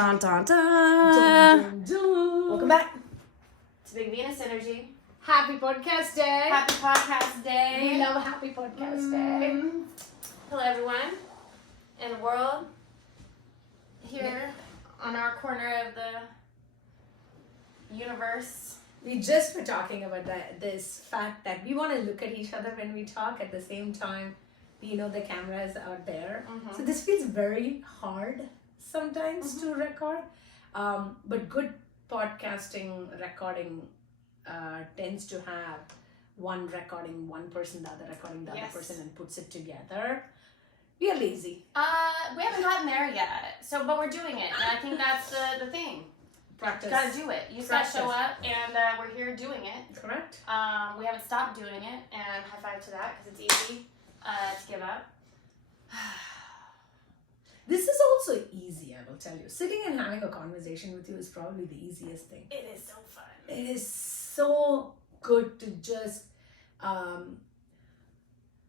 Dun, dun, dun. Dun, dun, dun. Welcome back to Big Venus Energy. Happy podcast day. Happy podcast day. We love a happy podcast day. Hello, everyone in the world. Here on our corner of the universe. We just were talking about this fact that we want to look at each other when we talk at the same time. We know the camera is out there. Mm-hmm. So this feels very hard sometimes to record. But good podcasting recording tends to have one recording one person, the other recording the other person, and puts it together. We are lazy. We haven't gotten there yet. But we're doing it. And I think that's the thing. Practice. You gotta do it. You just gotta show up, and we're here doing it. Correct. We haven't stopped doing it, and high five to that because it's easy to give up. This is also easy, I will tell you. Sitting and having a conversation with you is probably the easiest thing. It is so fun. It is so good to just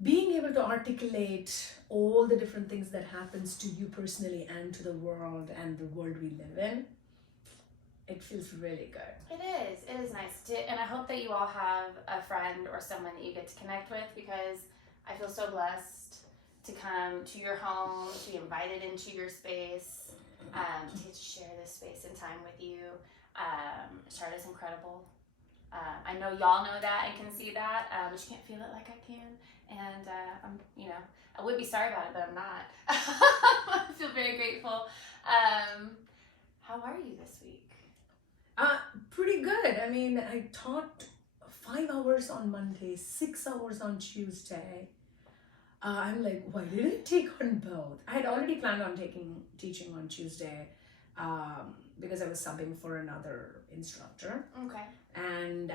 being able to articulate all the different things that happens to you personally and to the world and the world we live in. It feels really good. It is nice to, and I hope that you all have a friend or someone that you get to connect with, because I feel so blessed to come to your home, to be invited into your space, to get to share this space and time with you. Charlotte's incredible. I know y'all know that and can see that, but you can't feel it like I can. And I would be sorry about it, but I'm not. I feel very grateful. How are you this week? Pretty good. I mean, I taught 5 hours on Monday, 6 hours on Tuesday. I'm like, why didn't I take on both? I had already planned on teaching on Tuesday because I was subbing for another instructor. Okay. And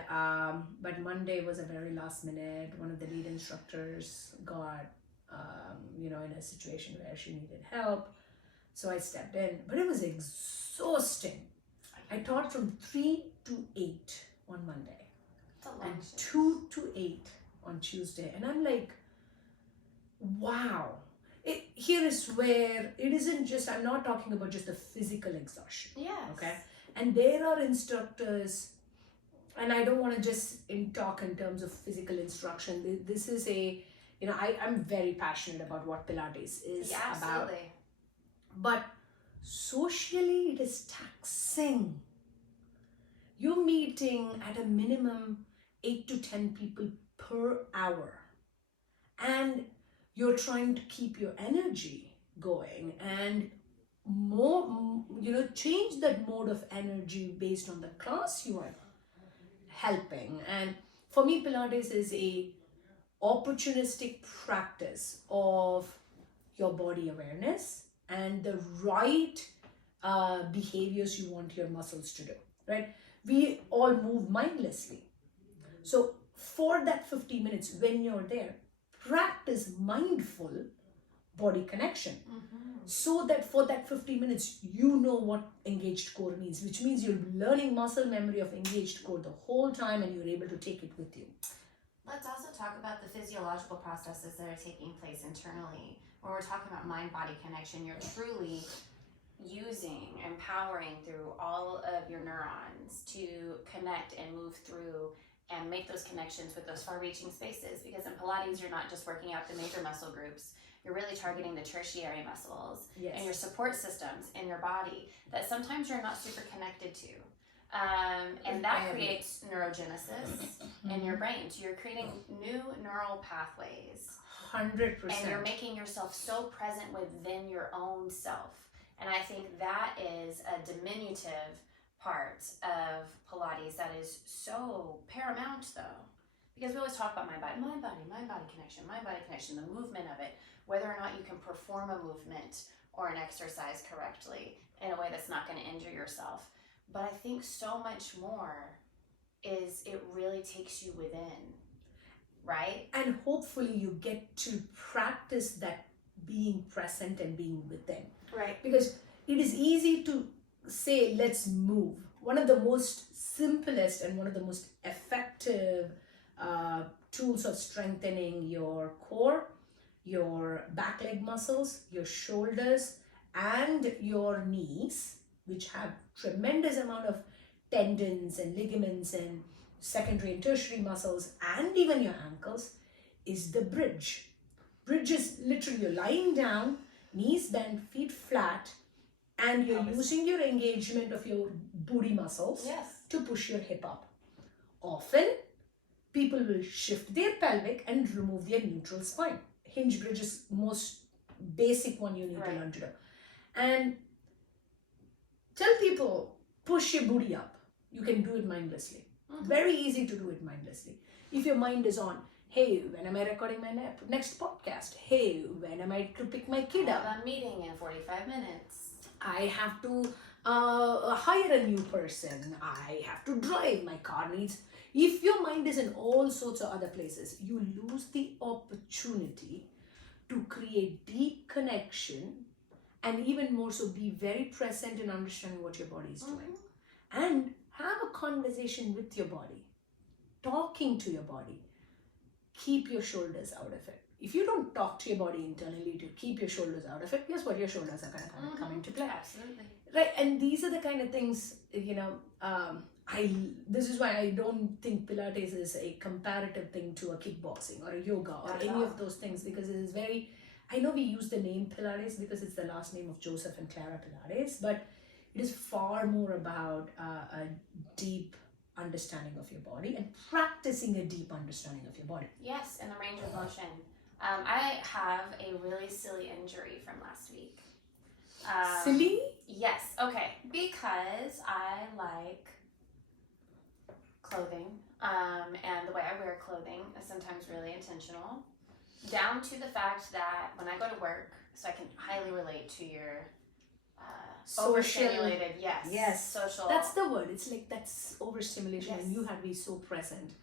but Monday was a very last minute. One of the lead instructors got in a situation where she needed help, so I stepped in. But it was exhausting. I taught from 3 to 8 on Monday and 2 to 8 on Tuesday, and I'm like, wow. Here is where it isn't just, I'm not talking about just the physical exhaustion. Yes. Okay. And there are instructors, and I don't want to just talk in terms of physical instruction. This is I'm very passionate about what Pilates is about. But socially, it is taxing. You're meeting at a minimum 8 to 10 people per hour. And you're trying to keep your energy going and change that mode of energy based on the class you are helping. And for me, Pilates is a opportunistic practice of your body awareness and the right behaviors you want your muscles to do, right? We all move mindlessly. So for that 50 minutes, when you're there, practice mindful body connection, so that for that 50 minutes, you know what engaged core means, which means you're learning muscle memory of engaged core the whole time, and you're able to take it with you. Let's also talk about the physiological processes that are taking place internally. When we're talking about mind-body connection, you're truly empowering through all of your neurons to connect and move through and make those connections with those far-reaching spaces. Because in Pilates, you're not just working out the major muscle groups, you're really targeting the tertiary muscles and your support systems in your body that sometimes you're not super connected to. And that creates neurogenesis in your brain. So you're creating new neural pathways. 100%. And you're making yourself so present within your own self. And I think that is a diminutive part of Pilates that is so paramount, though. Because we always talk about mind body connection, the movement of it, whether or not you can perform a movement or an exercise correctly in a way that's not going to injure yourself. But I think so much more is it really takes you within, right? And hopefully you get to practice that being present and being within. Right. Because it is easy to say, let's move. One of the most simplest and one of the most effective tools of strengthening your core, your back leg muscles, your shoulders, and your knees which have tremendous amount of tendons and ligaments and secondary and tertiary muscles and even your ankles, is the bridge. Bridge is literally you're lying down, knees bent, feet flat, and you're using your engagement of your booty muscles Yes. to push your hip up. Often, people will shift their pelvic and remove their neutral spine. Hinge bridge is most basic one you need to learn to do. And tell people, push your booty up. You can do it mindlessly. Very easy to do it mindlessly. If your mind is on, hey, when am I recording my next podcast? Hey, when am I to pick my kid up? I have a meeting in 45 minutes. I have to hire a new person. I have to drive. My car needs. If your mind is in all sorts of other places, you lose the opportunity to create deep connection and even more so be very present in understanding what your body is doing. And have a conversation with your body. Talking to your body. Keep your shoulders out of it. If you don't talk to your body internally to keep your shoulders out of it, guess what? Your shoulders are going to come into play. Absolutely. Right, and these are the kind of things, this is why I don't think Pilates is a comparative thing to a kickboxing or a yoga or any of those things, because it is very, I know we use the name Pilates because it's the last name of Joseph and Clara Pilates, but it is far more about a deep understanding of your body and practicing a deep understanding of your body. Yes, and the range of motion. I have a really silly injury from last week. Silly? Yes, okay. Because I like clothing, and the way I wear clothing is sometimes really intentional. Down to the fact that when I go to work, so I can highly relate to your overstimulated, yes, social. That's the word. It's like that's overstimulation, and you have to be so present.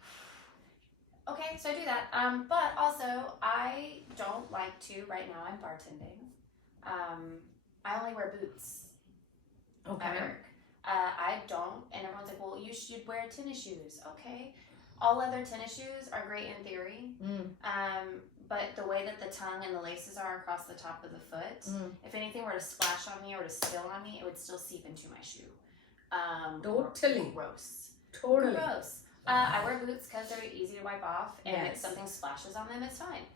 Okay, so I do that. But also, I don't like to, right now I'm bartending. I only wear boots at work. I don't, and everyone's like, well, you should wear tennis shoes. Okay. All leather tennis shoes are great in theory. But the way that the tongue and the laces are across the top of the foot, if anything were to splash on me or to spill on me, it would still seep into my shoe. Totally. Gross. Totally. Gross. I wear boots because they're easy to wipe off, and if something splashes on them, it's fine.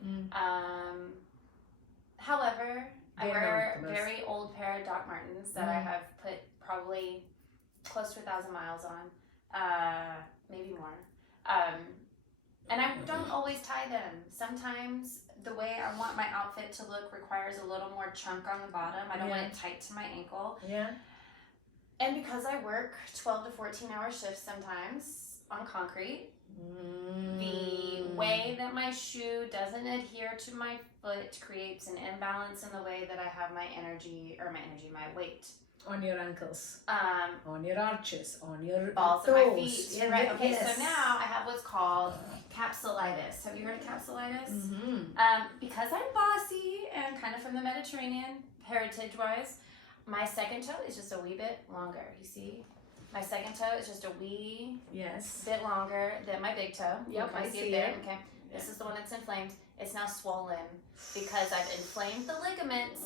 However, I wear a very old pair of Doc Martens that I have put probably close to 1,000 miles on, maybe more. And I don't always tie them. Sometimes the way I want my outfit to look requires a little more chunk on the bottom. I don't want it tight to my ankle. Yeah. And because I work 12 to 14 hour shifts sometimes on concrete, the way that my shoe doesn't adhere to my foot creates an imbalance in the way that I have my weight. On your ankles, on your arches, on your balls toes. Of my feet. Yeah, right. Okay, so now I have what's called capsulitis. Have you heard of capsulitis? Because I'm bossy and kind of from the Mediterranean, heritage-wise, my second toe is just a wee bit longer. You see? My second toe is just a wee bit longer than my big toe. Yep, I see it there. it. Okay. This is the one that's inflamed. It's now swollen because I've inflamed the ligaments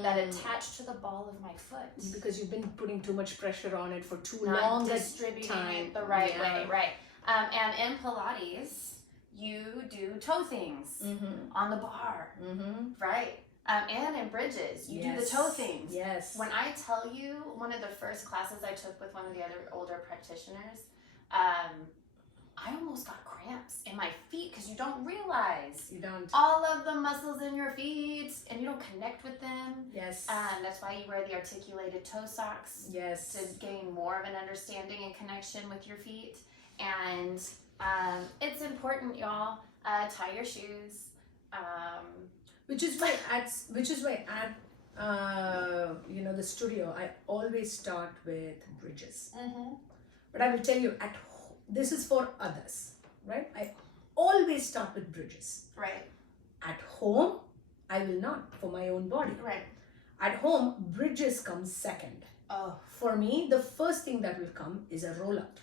that attach to the ball of my foot. Because you've been putting too much pressure on it for too Not long. Distributing it the right way, right. And in Pilates, you do toe things on the bar, right? And in bridges, you do the toe things. Yes. When I tell you, one of the first classes I took with one of the other older practitioners, I almost got cramps in my feet because you don't realize all of the muscles in your feet, and you don't connect with them. Yes. That's why you wear the articulated toe socks. Yes. To gain more of an understanding and connection with your feet. And it's important, y'all. Tie your shoes. Which is why at the studio, I always start with bridges. But I will tell you, this is for others, right? I always start with bridges. Right. At home, I will not, for my own body. Right. At home, bridges come second. Oh. For me, the first thing that will come is a roll up.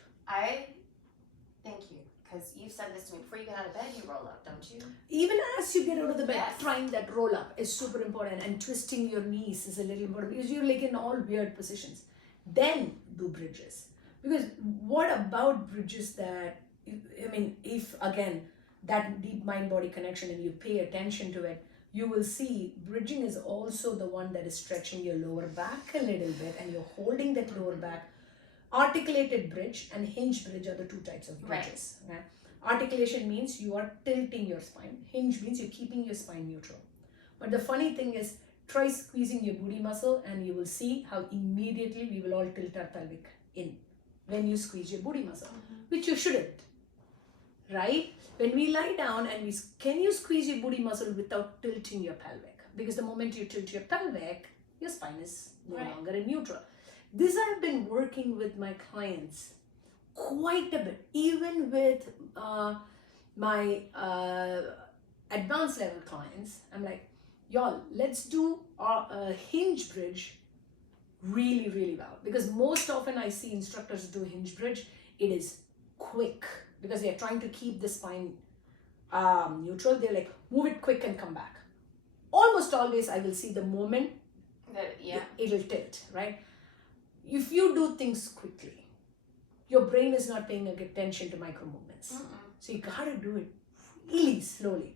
Thank you. Because you've said this to me, before you get out of bed, you roll up, don't you? Even as you get out of the bed, trying that roll up is super important, and twisting your knees is a little important because you're like in all weird positions. then do bridges. Because what about bridges that, I mean, if again, that deep mind body connection and you pay attention to it, you will see bridging is also the one that is stretching your lower back a little bit and you're holding that lower back. Articulated bridge and hinge bridge are the two types of bridges. Right. Articulation means you are tilting your spine. Hinge means you're keeping your spine neutral. But the funny thing is, try squeezing your booty muscle and you will see how immediately we will all tilt our pelvic in when you squeeze your booty muscle, which you shouldn't. Right? When we lie down and can you squeeze your booty muscle without tilting your pelvic? Because the moment you tilt your pelvic, your spine is no longer in neutral. This I've been working with my clients quite a bit, even with my advanced level clients. I'm like, y'all, let's do a hinge bridge really, really well. Because most often I see instructors do hinge bridge, it is quick because they're trying to keep the spine neutral. They're like, move it quick and come back. Almost always I will see the moment it'll tilt, right? If you do things quickly, your brain is not paying attention to micro movements. So you gotta do it really slowly.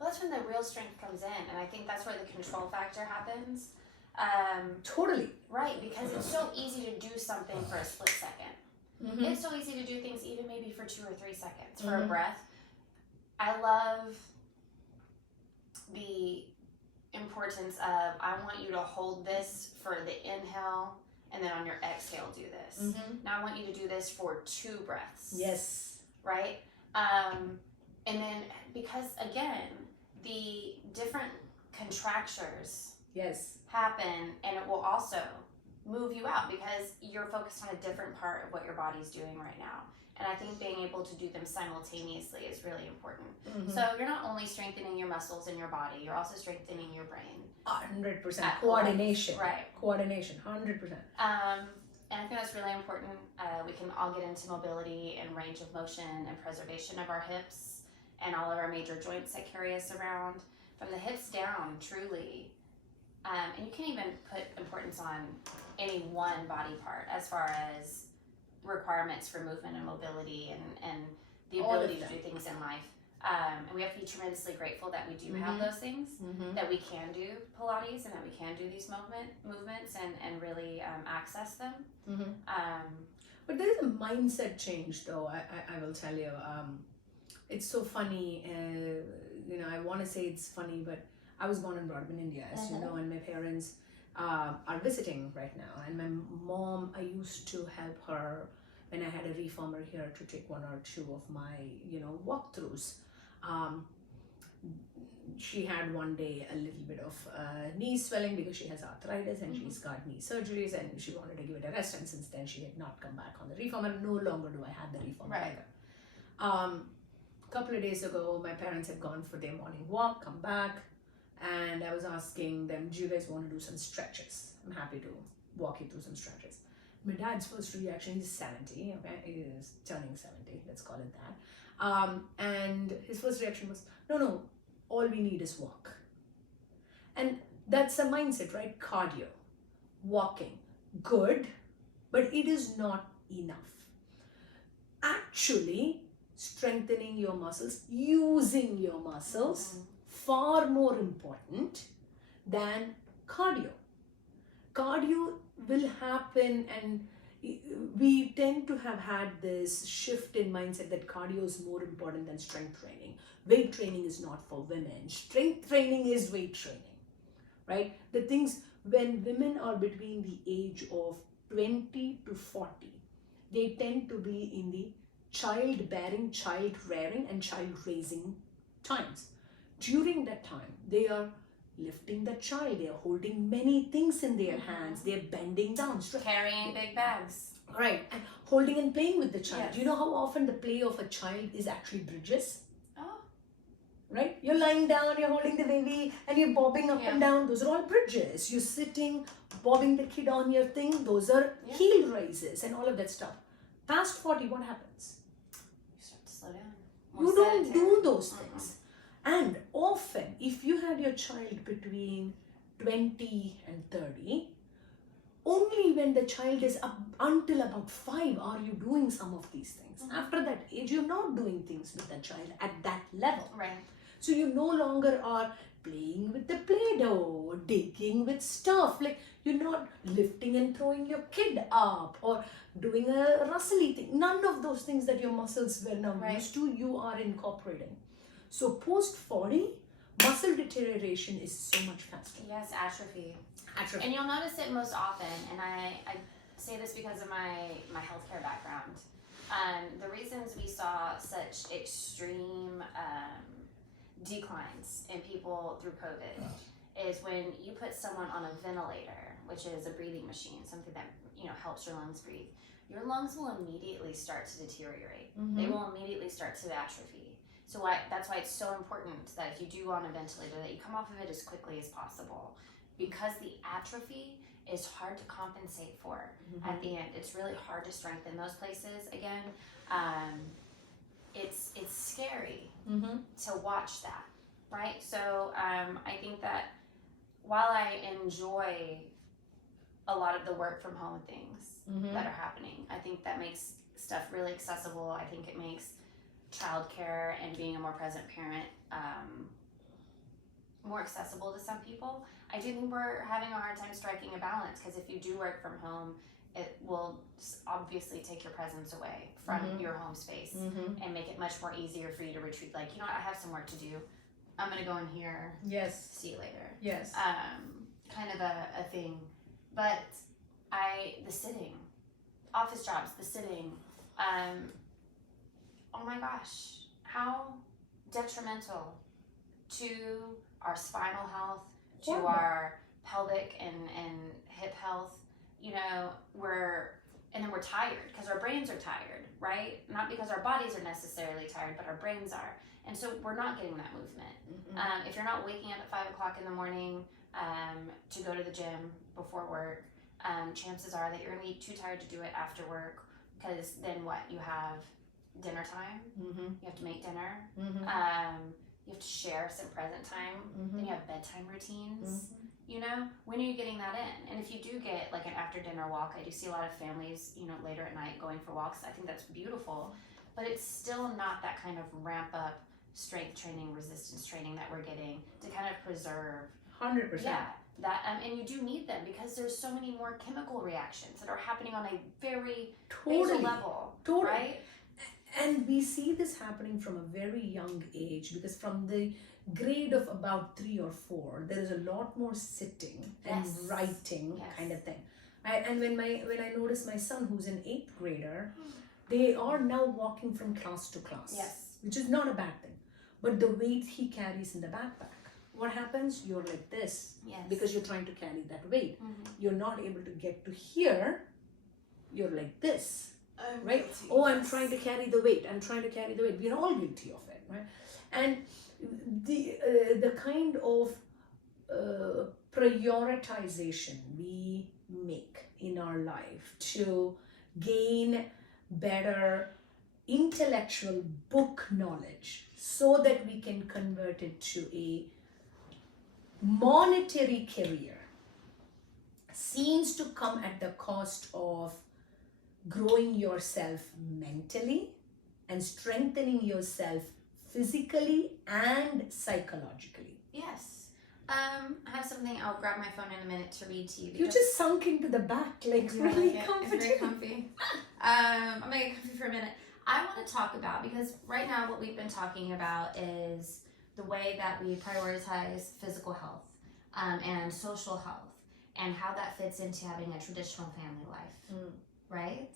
Well, that's when the real strength comes in, and I think that's where the control factor happens. Totally. Right, because it's so easy to do something for a split second. It's so easy to do things even maybe for 2 or 3 seconds for a breath. I love the importance of, I want you to hold this for the inhale, and then on your exhale do this. Now I want you to do this for 2 breaths. Yes. Right? And then, because again, the different contractures happen, and it will also move you out because you're focused on a different part of what your body's doing right now. And I think being able to do them simultaneously is really important. So you're not only strengthening your muscles in your body, you're also strengthening your brain. 100%. Coordination. Right. Coordination, 100%. And I think that's really important. We can all get into mobility and range of motion and preservation of our hips and all of our major joints that carry us around. From the hips down, truly. And you can even put importance on any one body part as far as requirements for movement and mobility and the ability to do things in life. And we have to be tremendously grateful that we do have those things, that we can do Pilates and that we can do these movements and really access them. But there is a mindset change though, I will tell you. It's so funny, I want to say it's funny, but I was born and brought up in India, as you know, and my parents are visiting right now. And my mom, I used to help her when I had a reformer here to take 1 or 2 of my, walkthroughs. She had one day a little bit of knee swelling because she has arthritis and she's got knee surgeries, and she wanted to give it a rest, and since then she had not come back on the reformer. No longer do I have the reformer either. Couple of days ago, my parents had gone for their morning walk, come back, and I was asking them, do you guys want to do some stretches? I'm happy to walk you through some stretches. My dad's first reaction, he's 70, okay, he is turning 70, let's call it that. And his first reaction was, no, all we need is walk. And that's a mindset, right? Cardio, walking, good, but it is not enough. Actually, strengthening your muscles, using your muscles, far more important than cardio. Cardio will happen, and we tend to have had this shift in mindset that cardio is more important than strength training. Weight training is not for women. Strength training is weight training, right? The things, when women are between the age of 20 to 40, they tend to be in the childbearing, child rearing, and child raising times. During that time, they are lifting the child, they are holding many things in their hands, they are bending down, carrying big bags. Right, and holding and playing with the child. Yes. Do you know how often the play of a child is actually bridges? Oh. Right? You're lying down, you're holding the baby, and you're bobbing up and down. Those are all bridges. You're sitting, bobbing the kid on your thing. Those are heel raises and all of that stuff. Past 40, what happens? You start to slow down. You don't do those things. And often, if you had your child between 20 and 30, only when the child is up until about 5 are you doing some of these things. After that age, you're not doing things with the child at that level. Right. So you no longer are playing with the Play-Doh, digging with stuff. Like, you're not lifting and throwing your kid up or doing a Russell thing. None of those things that your muscles were now used to, you are incorporating. So post 40, muscle deterioration is so much faster. Yes, atrophy. And you'll notice it most often, and I say this because of my healthcare background. The reasons we saw such extreme declines in people through COVID is when you put someone on a ventilator, which is a breathing machine, something that helps your lungs breathe. Your lungs will immediately start to deteriorate. They will immediately start to atrophy. So that's why it's so important that if you do go on a ventilator, that you come off of it as quickly as possible, because the atrophy is hard to compensate for at the end. It's really hard to strengthen those places again. It's scary to watch that, right? So I think that while I enjoy a lot of the work from home things that are happening, I think that makes stuff really accessible. I think it makes childcare and being a more present parent more accessible to some people. I do think we're having a hard time striking a balance, because if you do work from home, it will obviously take your presence away from your home space and make it much more easier for you to retreat. Like, I have some work to do. I'm going to go in here. Yes. See you later. Yes. Kind of a thing. But the sitting, office jobs, the sitting, oh my gosh, how detrimental to our spinal health, to our pelvic and hip health. We're tired because our brains are tired, right? Not because our bodies are necessarily tired, but our brains are. And so we're not getting that movement. If you're not waking up at 5 o'clock in the morning to go to the gym before work, chances are that you're going to be too tired to do it after work, because then what? You have dinner time, you have to make dinner, you have to share some present time, then you have bedtime routines. When are you getting that in? And if you do get like an after dinner walk, I do see a lot of families, later at night going for walks. I think that's beautiful, but it's still not that kind of ramp up strength training, resistance training that we're getting to kind of preserve. 100%. Yeah. That and you do need them, because there's so many more chemical reactions that are happening on a very basal level. Right? And we see this happening from a very young age, because from the grade of about 3 or 4, there is a lot more sitting and writing kind of thing. And when I notice my son, who's an 8th grader, they are now walking from class to class, which is not a bad thing. But the weight he carries in the backpack, what happens? You're like this, because you're trying to carry that weight. You're not able to get to here. You're like this. Right? Oh, I'm trying to carry the weight. We're all guilty of it, right? And the kind of prioritization we make in our life to gain better intellectual book knowledge so that we can convert it to a monetary career seems to come at the cost of growing yourself mentally and strengthening yourself physically and psychologically. Yes. I have something, I'll grab my phone in a minute to read to you. You just sunk into the back, like really comfortable. It's very comfy. I'm gonna get comfy for a minute. I want to talk about, because right now what we've been talking about is the way that we prioritize physical health and social health, and how that fits into having a traditional family life, right?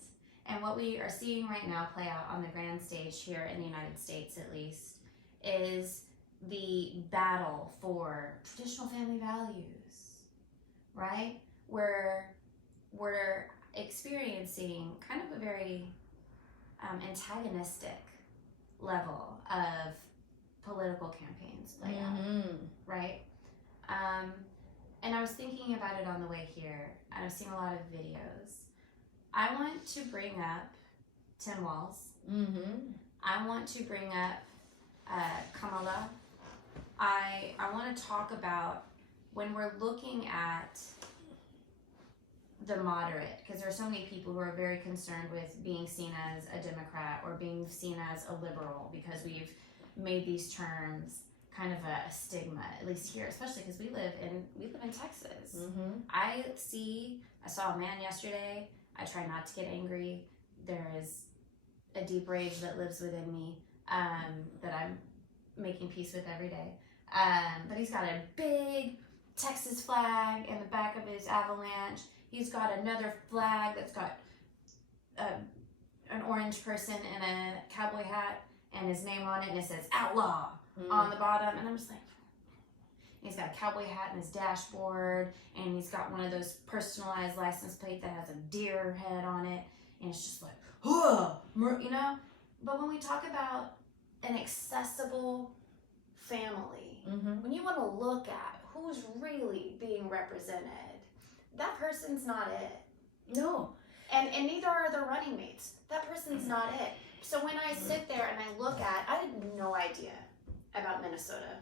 And what we are seeing right now play out on the grand stage here in the United States, at least, is the battle for traditional family values, right? We're experiencing kind of a very antagonistic level of political campaigns play out, right? And I was thinking about it on the way here, and I've seen a lot of videos. I want to bring up Tim Walz. I want to bring up Kamala. I want to talk about when we're looking at the moderate, because there are so many people who are very concerned with being seen as a Democrat or being seen as a liberal, because we've made these terms kind of a stigma, at least here, especially because we live in Texas. I saw a man yesterday. I try not to get angry. There is a deep rage that lives within me that I'm making peace with every day. But he's got a big Texas flag in the back of his Avalanche. He's got another flag that's got an orange person in a cowboy hat and his name on it, and it says outlaw on the bottom. And I'm just like, he's got a cowboy hat in his dashboard, and he's got one of those personalized license plate that has a deer head on it, and it's just like, you know. But when we talk about an accessible family, when you want to look at who's really being represented, that person's not it. No. And neither are the running mates. That person's not it. So when I sit there and I look at, I had no idea about Minnesota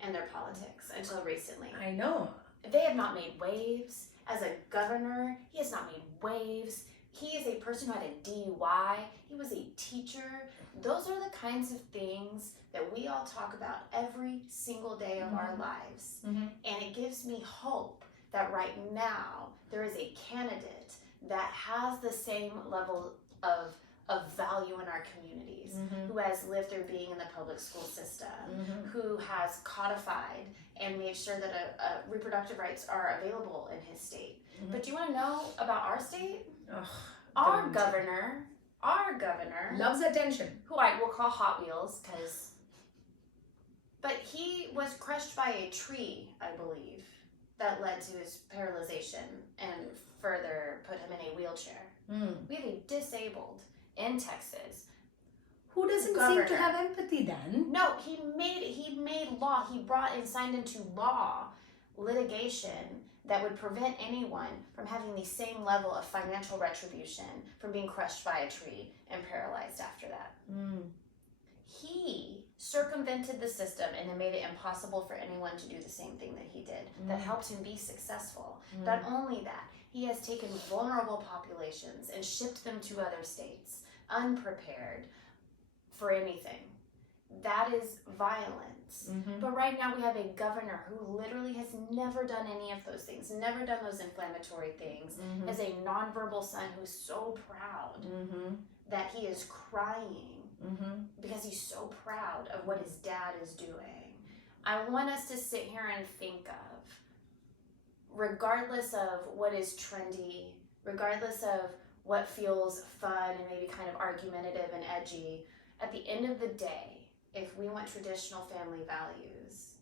and their politics until recently. I know. They have not made waves. As a governor, he has not made waves. He is a person who had a DUI. He was a teacher. Those are the kinds of things that we all talk about every single day of our lives. And it gives me hope that right now there is a candidate that has the same level of value in our communities, who has lived through being in the public school system, who has codified and made sure that reproductive rights are available in his state. But do you want to know about our state? Our governor loves attention. Who I will call Hot Wheels, but he was crushed by a tree, I believe, that led to his paralyzation and further put him in a wheelchair. We have a disabled in Texas. Who doesn't seem to have empathy then? No, he made law. He brought and signed into law litigation that would prevent anyone from having the same level of financial retribution from being crushed by a tree and paralyzed after that. He circumvented the system and then made it impossible for anyone to do the same thing that he did. That helped him be successful. Not only that, he has taken vulnerable populations and shipped them to other states, unprepared for anything. That is violence. But right now we have a governor who literally has never done any of those things, never done those inflammatory things, has a nonverbal son who's so proud that he is crying because he's so proud of what his dad is doing. I want us to sit here and think of, regardless of what is trendy, regardless of what feels fun and maybe kind of argumentative and edgy, at the end of the day, if we want traditional family values,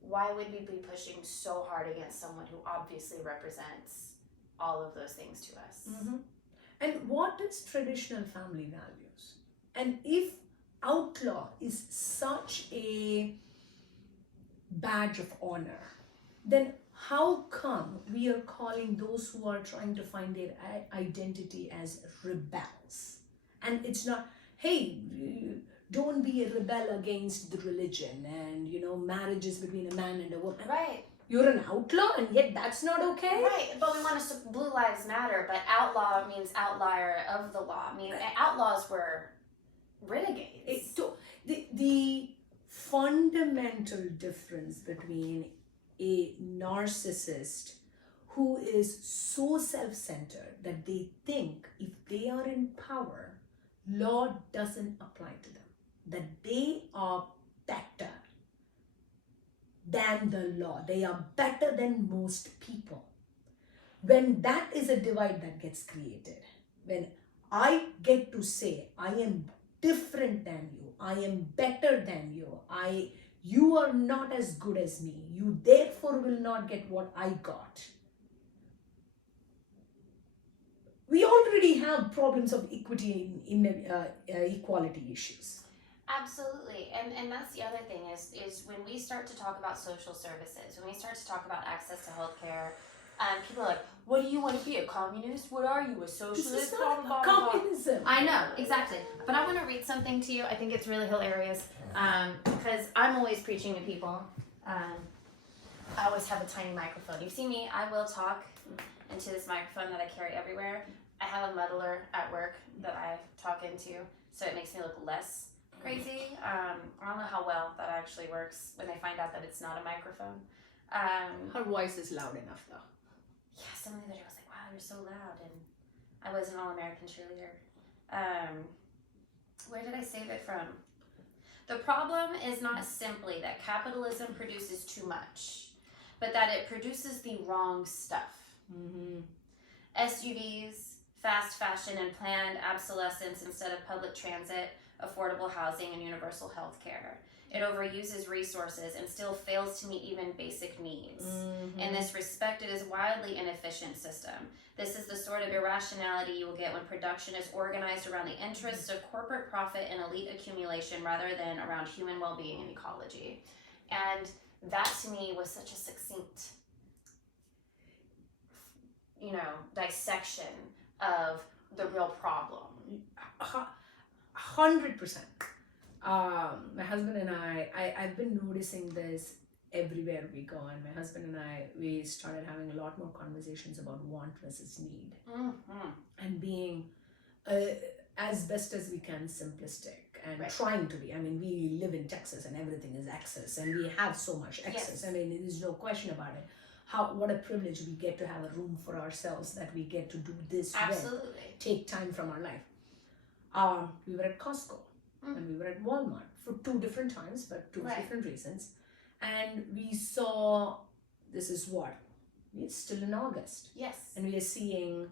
why would we be pushing so hard against someone who obviously represents all of those things to us? And what is traditional family values? And if outlaw is such a badge of honor, then how come we are calling those who are trying to find their identity as rebels? And it's not, hey, don't be a rebel against the religion and, you know, marriages between a man and a woman. Right. You're an outlaw and yet that's not okay? Right, but we want us to, Blue Lives Matter, but outlaw means outlier of the law. I mean, outlaws were renegades. The fundamental difference between a narcissist who is so self-centered that they think if they are in power, law doesn't apply to them, that they are better than the law, they are better than most people. When that is a divide that gets created, when I get to say I am different than you, I am better than you, you are not as good as me, you therefore will not get what I got. We already have problems of equity in equality issues. Absolutely, and that's the other thing is when we start to talk about social services, when we start to talk about access to healthcare, people are like, what do you want to be, a communist? What are you, a socialist? This is not communism. I know, exactly. But I want to read something to you. I think it's really hilarious because I'm always preaching to people. I always have a tiny microphone. You see me, I will talk. into this microphone that I carry everywhere. I have a muddler at work that I talk into, so it makes me look less crazy. I don't know how well that actually works when they find out that it's not a microphone. Her voice is loud enough though. Yeah, someone the other day was like, wow, you're so loud. And I was an all-American cheerleader. Where did I save it from? The problem is not simply that capitalism produces too much, but that it produces the wrong stuff. Mm-hmm. SUVs, fast fashion, and planned obsolescence instead of public transit, affordable housing, and universal health care. It overuses resources and still fails to meet even basic needs. Mm-hmm. In this respect, it is a wildly inefficient system. This is the sort of irrationality you will get when production is organized around the interests of corporate profit and elite accumulation rather than around human well-being and ecology. And that to me was such a succinct, dissection of the real problem. 100%. My husband and I've been noticing this everywhere we go, and my husband and we started having a lot more conversations about want versus need. Mm-hmm. And being as best as we can simplistic and Right. trying to be. I mean, we live in Texas and everything is excess, and we have so much excess. Yes. I mean, there's no question about it. What a privilege we get to have a room for ourselves, that we get to do this with, Absolutely. take time from our life. We were at Costco and we were at Walmart for 2 different times, but 2 Right. different reasons. And we saw, this is what? It's still in August. Yes. And we are seeing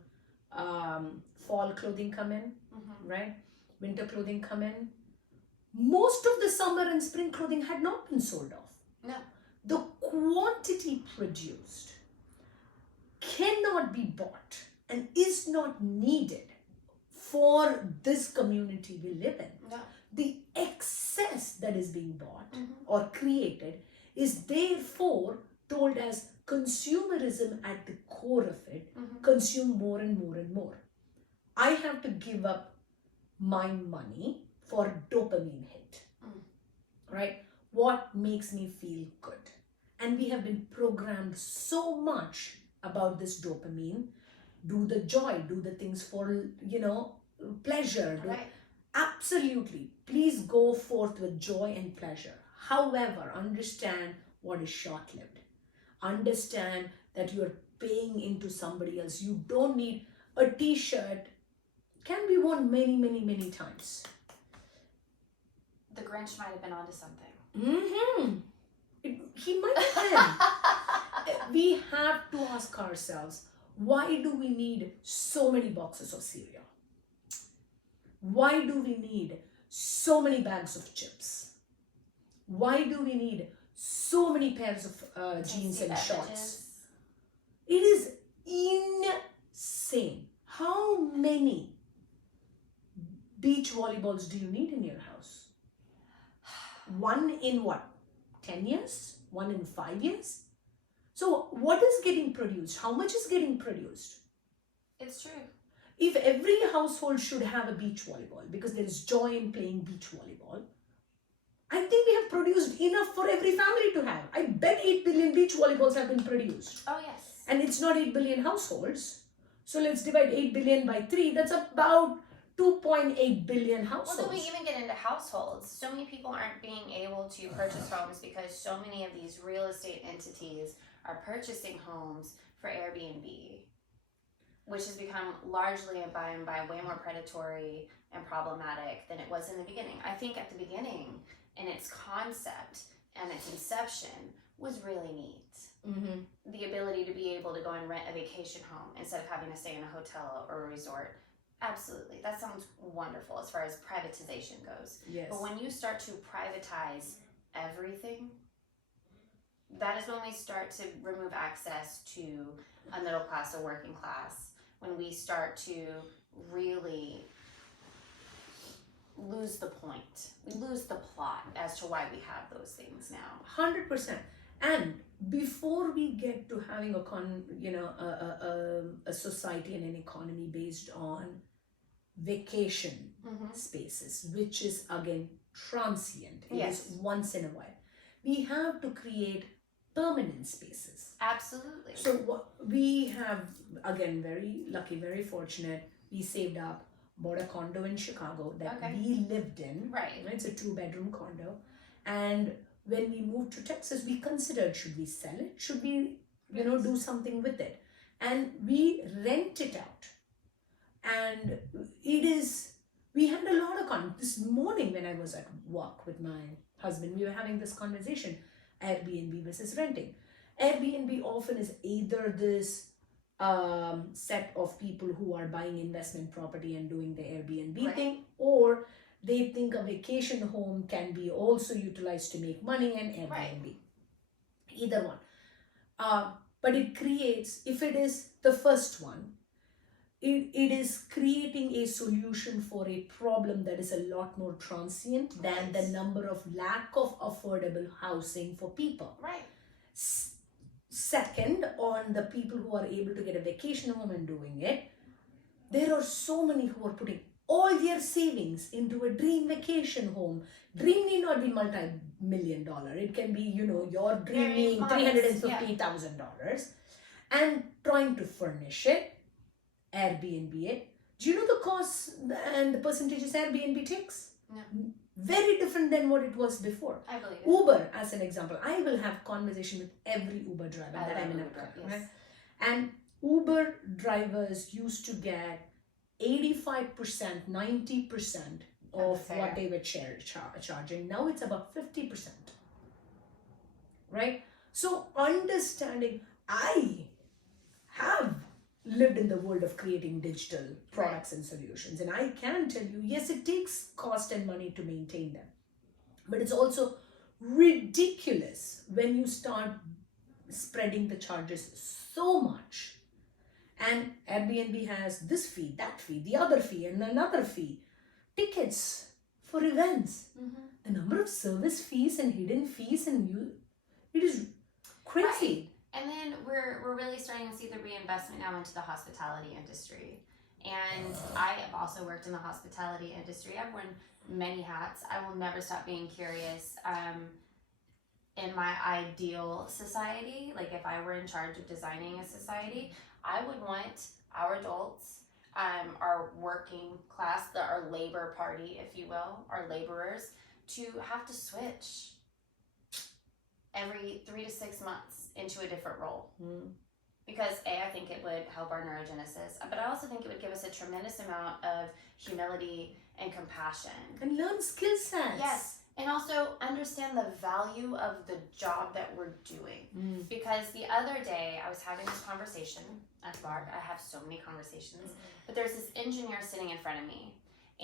fall clothing come in, Mm-hmm. right? Winter clothing come in. Most of the summer and spring clothing had not been sold off. No. The quantity produced cannot be bought and is not needed for this community we live in. No. The excess that is being bought Mm-hmm. or created is therefore told as consumerism at the core of it. Mm-hmm. Consume more and more and more. I have to give up my money for dopamine hit, right? What makes me feel good? And we have been programmed so much about this dopamine. Do the joy, do the things for, pleasure. Right. Absolutely. Please go forth with joy and pleasure. However, understand what is short-lived. Understand that you're paying into somebody else. You don't need a t-shirt. Can be worn many, many, many times. The Grinch might have been onto something. Mm-hmm. He might have. We have to ask ourselves, why do we need so many boxes of cereal? Why do we need so many bags of chips? Why do we need so many pairs of jeans and shorts? It is insane. How many beach volleyballs do you need in your house? One in what? 10 years? One in 5 years? So what is getting produced? How much is getting produced? It's true. If every household should have a beach volleyball, because there is joy in playing beach volleyball, I think we have produced enough for every family to have. I bet 8 billion beach volleyballs have been produced. Oh, yes. And it's not 8 billion households. So let's divide 8 billion by 3. That's about 2.8 billion households. Well, then we even get into households. So many people aren't being able to purchase homes because so many of these real estate entities are purchasing homes for Airbnb, which has become largely by and by way more predatory and problematic than it was in the beginning. I think at the beginning, in its concept and its inception, was really neat. Mm-hmm. The ability to be able to go and rent a vacation home instead of having to stay in a hotel or a resort. Absolutely. That sounds wonderful as far as privatization goes. Yes. But when you start to privatize everything, that is when we start to remove access to a middle class, a working class. When we start to really lose the point. We lose the plot as to why we have those things now. 100%. And before we get to having a society and an economy based on vacation spaces, which is again transient, it Yes. is once in a while, we have to create permanent spaces. Absolutely. So what we have, again, very lucky, very fortunate, we saved up, bought a condo in Chicago that we lived in. Right. It's a 2-bedroom condo. And when we moved to Texas, we considered, should we sell it? Should we, do something with it? And we rent it out. And we had a lot of this morning when I was at work with my husband, we were having this conversation, Airbnb versus renting. Airbnb often is either this set of people who are buying investment property and doing the Airbnb thing, or they think a vacation home can be also utilized to make money and Airbnb. Either one. But it creates, if it is the first one, it is creating a solution for a problem that is a lot more transient than the number of lack of affordable housing for people. Right. Second, on the people who are able to get a vacation home and doing it, there are so many who are putting all their savings into a dream vacation home. Dream need not be multi-million-dollar. It can be, your dream being $350,000 and trying to furnish it, Airbnb it. Do you know the cost and the percentages Airbnb takes? No. Very different than what it was before. I believe it. Uber, as an example, I will have conversation with every Uber driver that I'm in a car. Yes. Right? And Uber drivers used to get 85%, 90% of what they were charging. Now it's about 50%. Right? So understanding, I have lived in the world of creating digital products and solutions, and I can tell you, yes, it takes cost and money to maintain them, but it's also ridiculous when you start spreading the charges so much. And Airbnb has this fee, that fee, the other fee, and another fee, tickets for events, the number of service fees and hidden fees, and it is crazy. Right. And then we're really starting to see the reinvestment now into the hospitality industry. And I have also worked in the hospitality industry. I've worn many hats. I will never stop being curious. In my ideal society, like if I were in charge of designing a society, I would want our adults, our working class, our labor party, if you will, our laborers, to have to switch every 3 to 6 months into a different role. Because I think it would help our neurogenesis, but I also think it would give us a tremendous amount of humility and compassion. And learn skill sets. Yes, and also understand the value of the job that we're doing. Because the other day I was having this conversation at the bar. I have so many conversations, but there's this engineer sitting in front of me,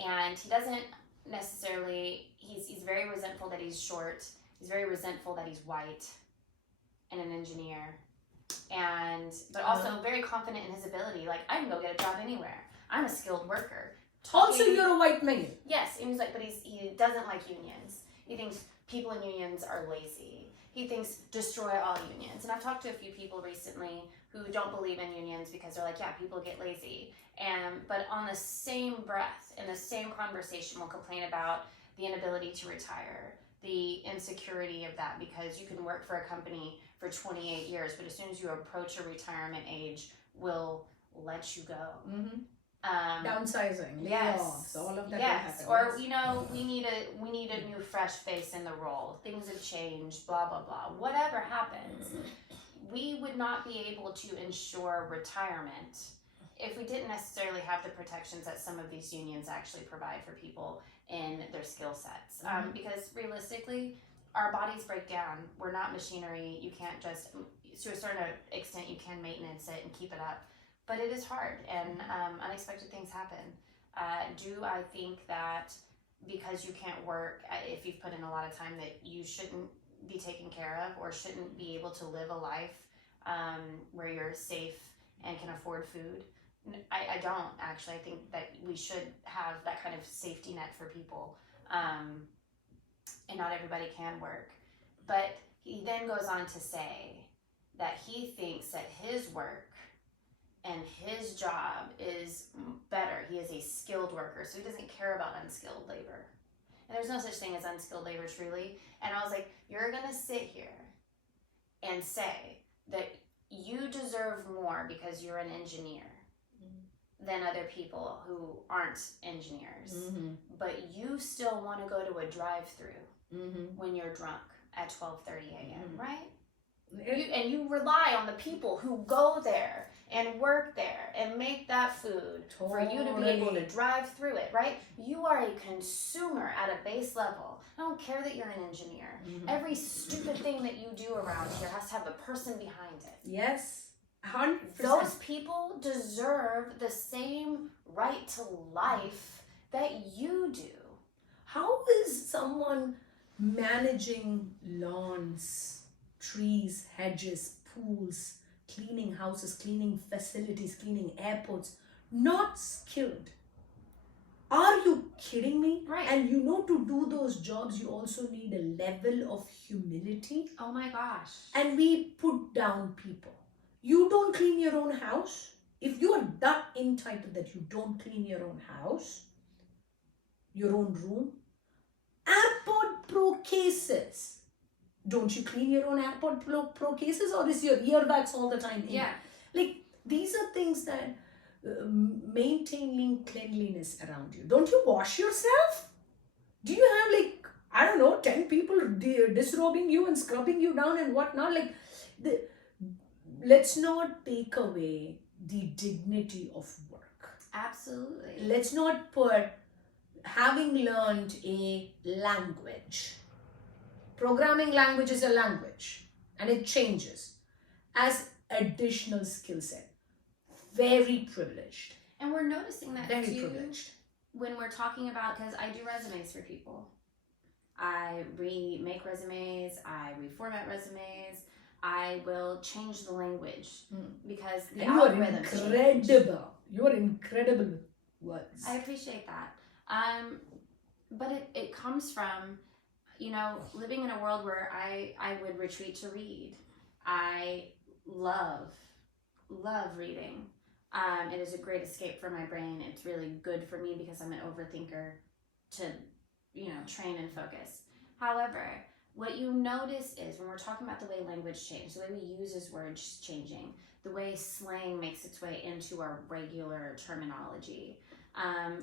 and he doesn't necessarily, he's very resentful that he's short. He's very resentful that he's white and an engineer, but also very confident in his ability. Like, I can go get a job anywhere. I'm a skilled worker. Also, you're a white male. Yes, and he's like, but he doesn't like unions. He thinks people in unions are lazy. He thinks destroy all unions. And I've talked to a few people recently who don't believe in unions because they're like, yeah, people get lazy. But on the same breath, in the same conversation, will complain about the inability to retire, the insecurity of that, because you can work for a company for 28 years, but as soon as you approach a retirement age, will let you go. Downsizing, yes, layoffs, all of that. Yes, or we need a new fresh face in the role. Things have changed. Blah blah blah. Whatever happens, we would not be able to ensure retirement if we didn't necessarily have the protections that some of these unions actually provide for people in their skill sets. Because realistically, our bodies break down. We're not machinery. You can't just, to a certain extent, you can maintenance it and keep it up. But it is hard, and unexpected things happen. Do I think that because you can't work, if you've put in a lot of time, that you shouldn't be taken care of or shouldn't be able to live a life where you're safe and can afford food? I don't, actually. I think that we should have that kind of safety net for people, and not everybody can work. But he then goes on to say that he thinks that his work and his job is better. He is a skilled worker, so he doesn't care about unskilled labor. And there's no such thing as unskilled labor, truly. And I was like, you're gonna sit here and say that you deserve more because you're an engineer than other people who aren't engineers, but you still want to go to a drive-through when you're drunk at 12:30 a.m., right? You rely on the people who go there and work there and make that food for you to be able to drive through it, right? You are a consumer at a base level. I don't care that you're an engineer. Every stupid thing that you do around here has to have a person behind it. Yes. 100%. Those people deserve the same right to life that you do. How is someone managing lawns, trees, hedges, pools, cleaning houses, cleaning facilities, cleaning airports, not skilled? Are you kidding me? Right. And you know, to do those jobs, you also need a level of humility. Oh my gosh. And we put down people. You don't clean your own house. If you are that entitled that you don't clean your own house, your own room, AirPod Pro cases. Don't you clean your own AirPod Pro cases, or is your earwax all the time in? Yeah. Like, these are things that maintaining cleanliness around you. Don't you wash yourself? Do you have, like, I don't know, 10 people disrobing you and scrubbing you down and whatnot? Like, let's not take away the dignity of work. Absolutely. Let's not put having learned a language. Programming language is a language and it changes as additional skill set. Very privileged. And we're noticing that Very too privileged. when we're talking about, because I do resumes for people. I remake resumes, I reformat resumes, I will change the language because the algorithm change. You are incredible with words. I appreciate that. But it comes from, you know, living in a world where I would retreat to read. I love reading. It is a great escape for my brain. It's really good for me because I'm an overthinker to, you know, train and focus. However, what you notice is when we're talking about the way language changes, the way we use as words changing, the way slang makes its way into our regular terminology.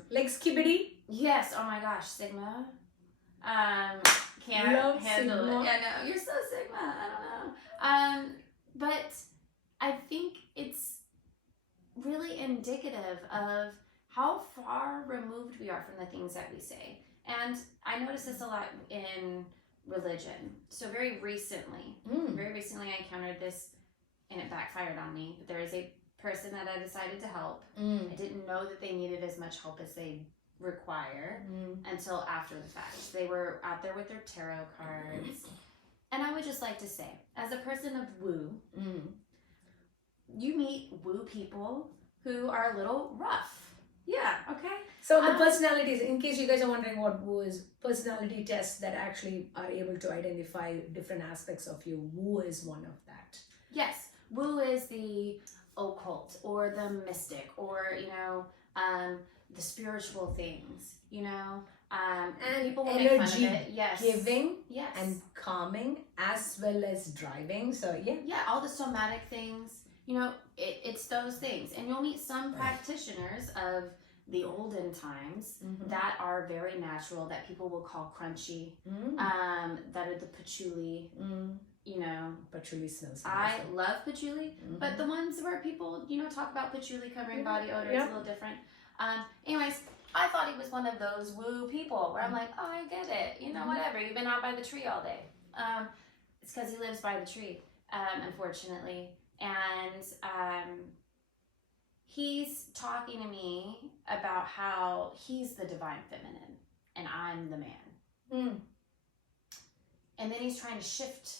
Like skibbity? Yes, oh my gosh, Sigma. Can't Love handle Sigma. it. Yeah, no, you're so Sigma. I don't know. But I think it's really indicative of how far removed we are from the things that we say. And I notice this a lot in religion. So very recently I encountered this and it backfired on me. But there is a person that I decided to help. I didn't know that they needed as much help as they require until after the fact. They were out there with their tarot cards. And I would just like to say, as a person of woo, you meet woo people who are a little rough. Yeah, okay. So the personalities, in case you guys are wondering what woo is, personality tests that actually are able to identify different aspects of you. Woo is one of that. Yes, woo is the occult or the mystic or, you know, the spiritual things, you know. And people will make fun of it. Yes. Giving, yes, and calming, as well as driving. So yeah, all the somatic things, you know, it's those things. And you'll meet some practitioners of the olden times that are very natural, that people will call crunchy, that are the patchouli, you know. Patchouli smells nice. I love patchouli, but the ones where people, you know, talk about patchouli covering body odor is a little different. Anyways, I thought he was one of those woo people where I'm like, oh, I get it. You know, whatever. You've been out by the tree all day. It's because he lives by the tree, unfortunately. And he's talking to me about how he's the divine feminine and I'm the man. And then he's trying to shift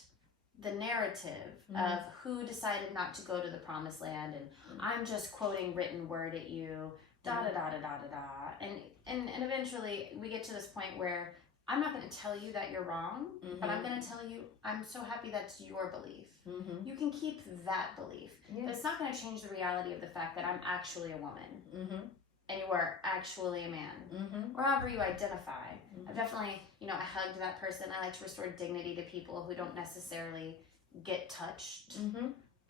the narrative of who decided not to go to the promised land, and I'm just quoting written word at you, da da da da da da da. And eventually we get to this point where I'm not going to tell you that you're wrong, but I'm going to tell you I'm so happy that's your belief. You can keep that belief, but it's not going to change the reality of the fact that I'm actually a woman and you are actually a man, or however you identify. I've definitely, you know, I hugged that person. I like to restore dignity to people who don't necessarily get touched.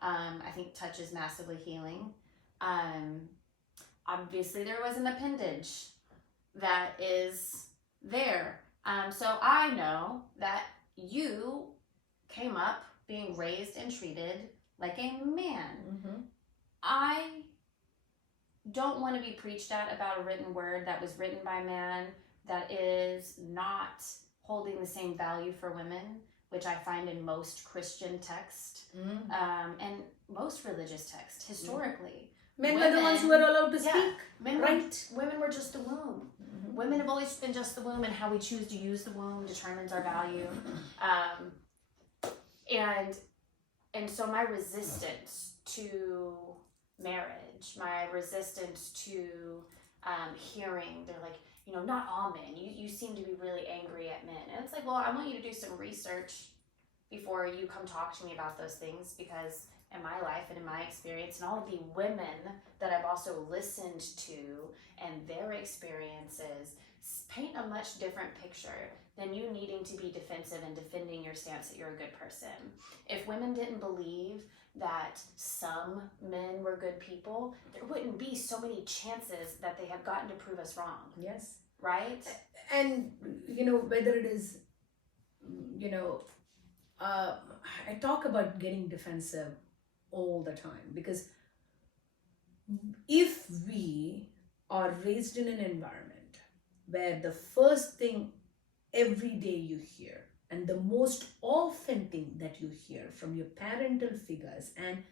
I think touch is massively healing. Obviously, there was an appendage that is there. So I know that you came up being raised and treated like a man. I don't want to be preached at about a written word that was written by a man that is not holding the same value for women, which I find in most Christian text and most religious text historically. Men were the ones who were allowed to speak. Women were just the womb. Women have always been just the womb, and how we choose to use the womb determines our value. And so my resistance to marriage, my resistance to hearing, they're like, not all men. You seem to be really angry at men. And it's like, well, I want you to do some research before you come talk to me about those things, because in my life and in my experience and all of the women that I've also listened to and their experiences paint a much different picture than you needing to be defensive and defending your stance that you're a good person. If women didn't believe that some men were good people, there wouldn't be so many chances that they have gotten to prove us wrong. Yes. Right? And, whether it is, I talk about getting defensive all the time, because if we are raised in an environment where the first thing every day you hear, and the most often thing that you hear from your parental figures and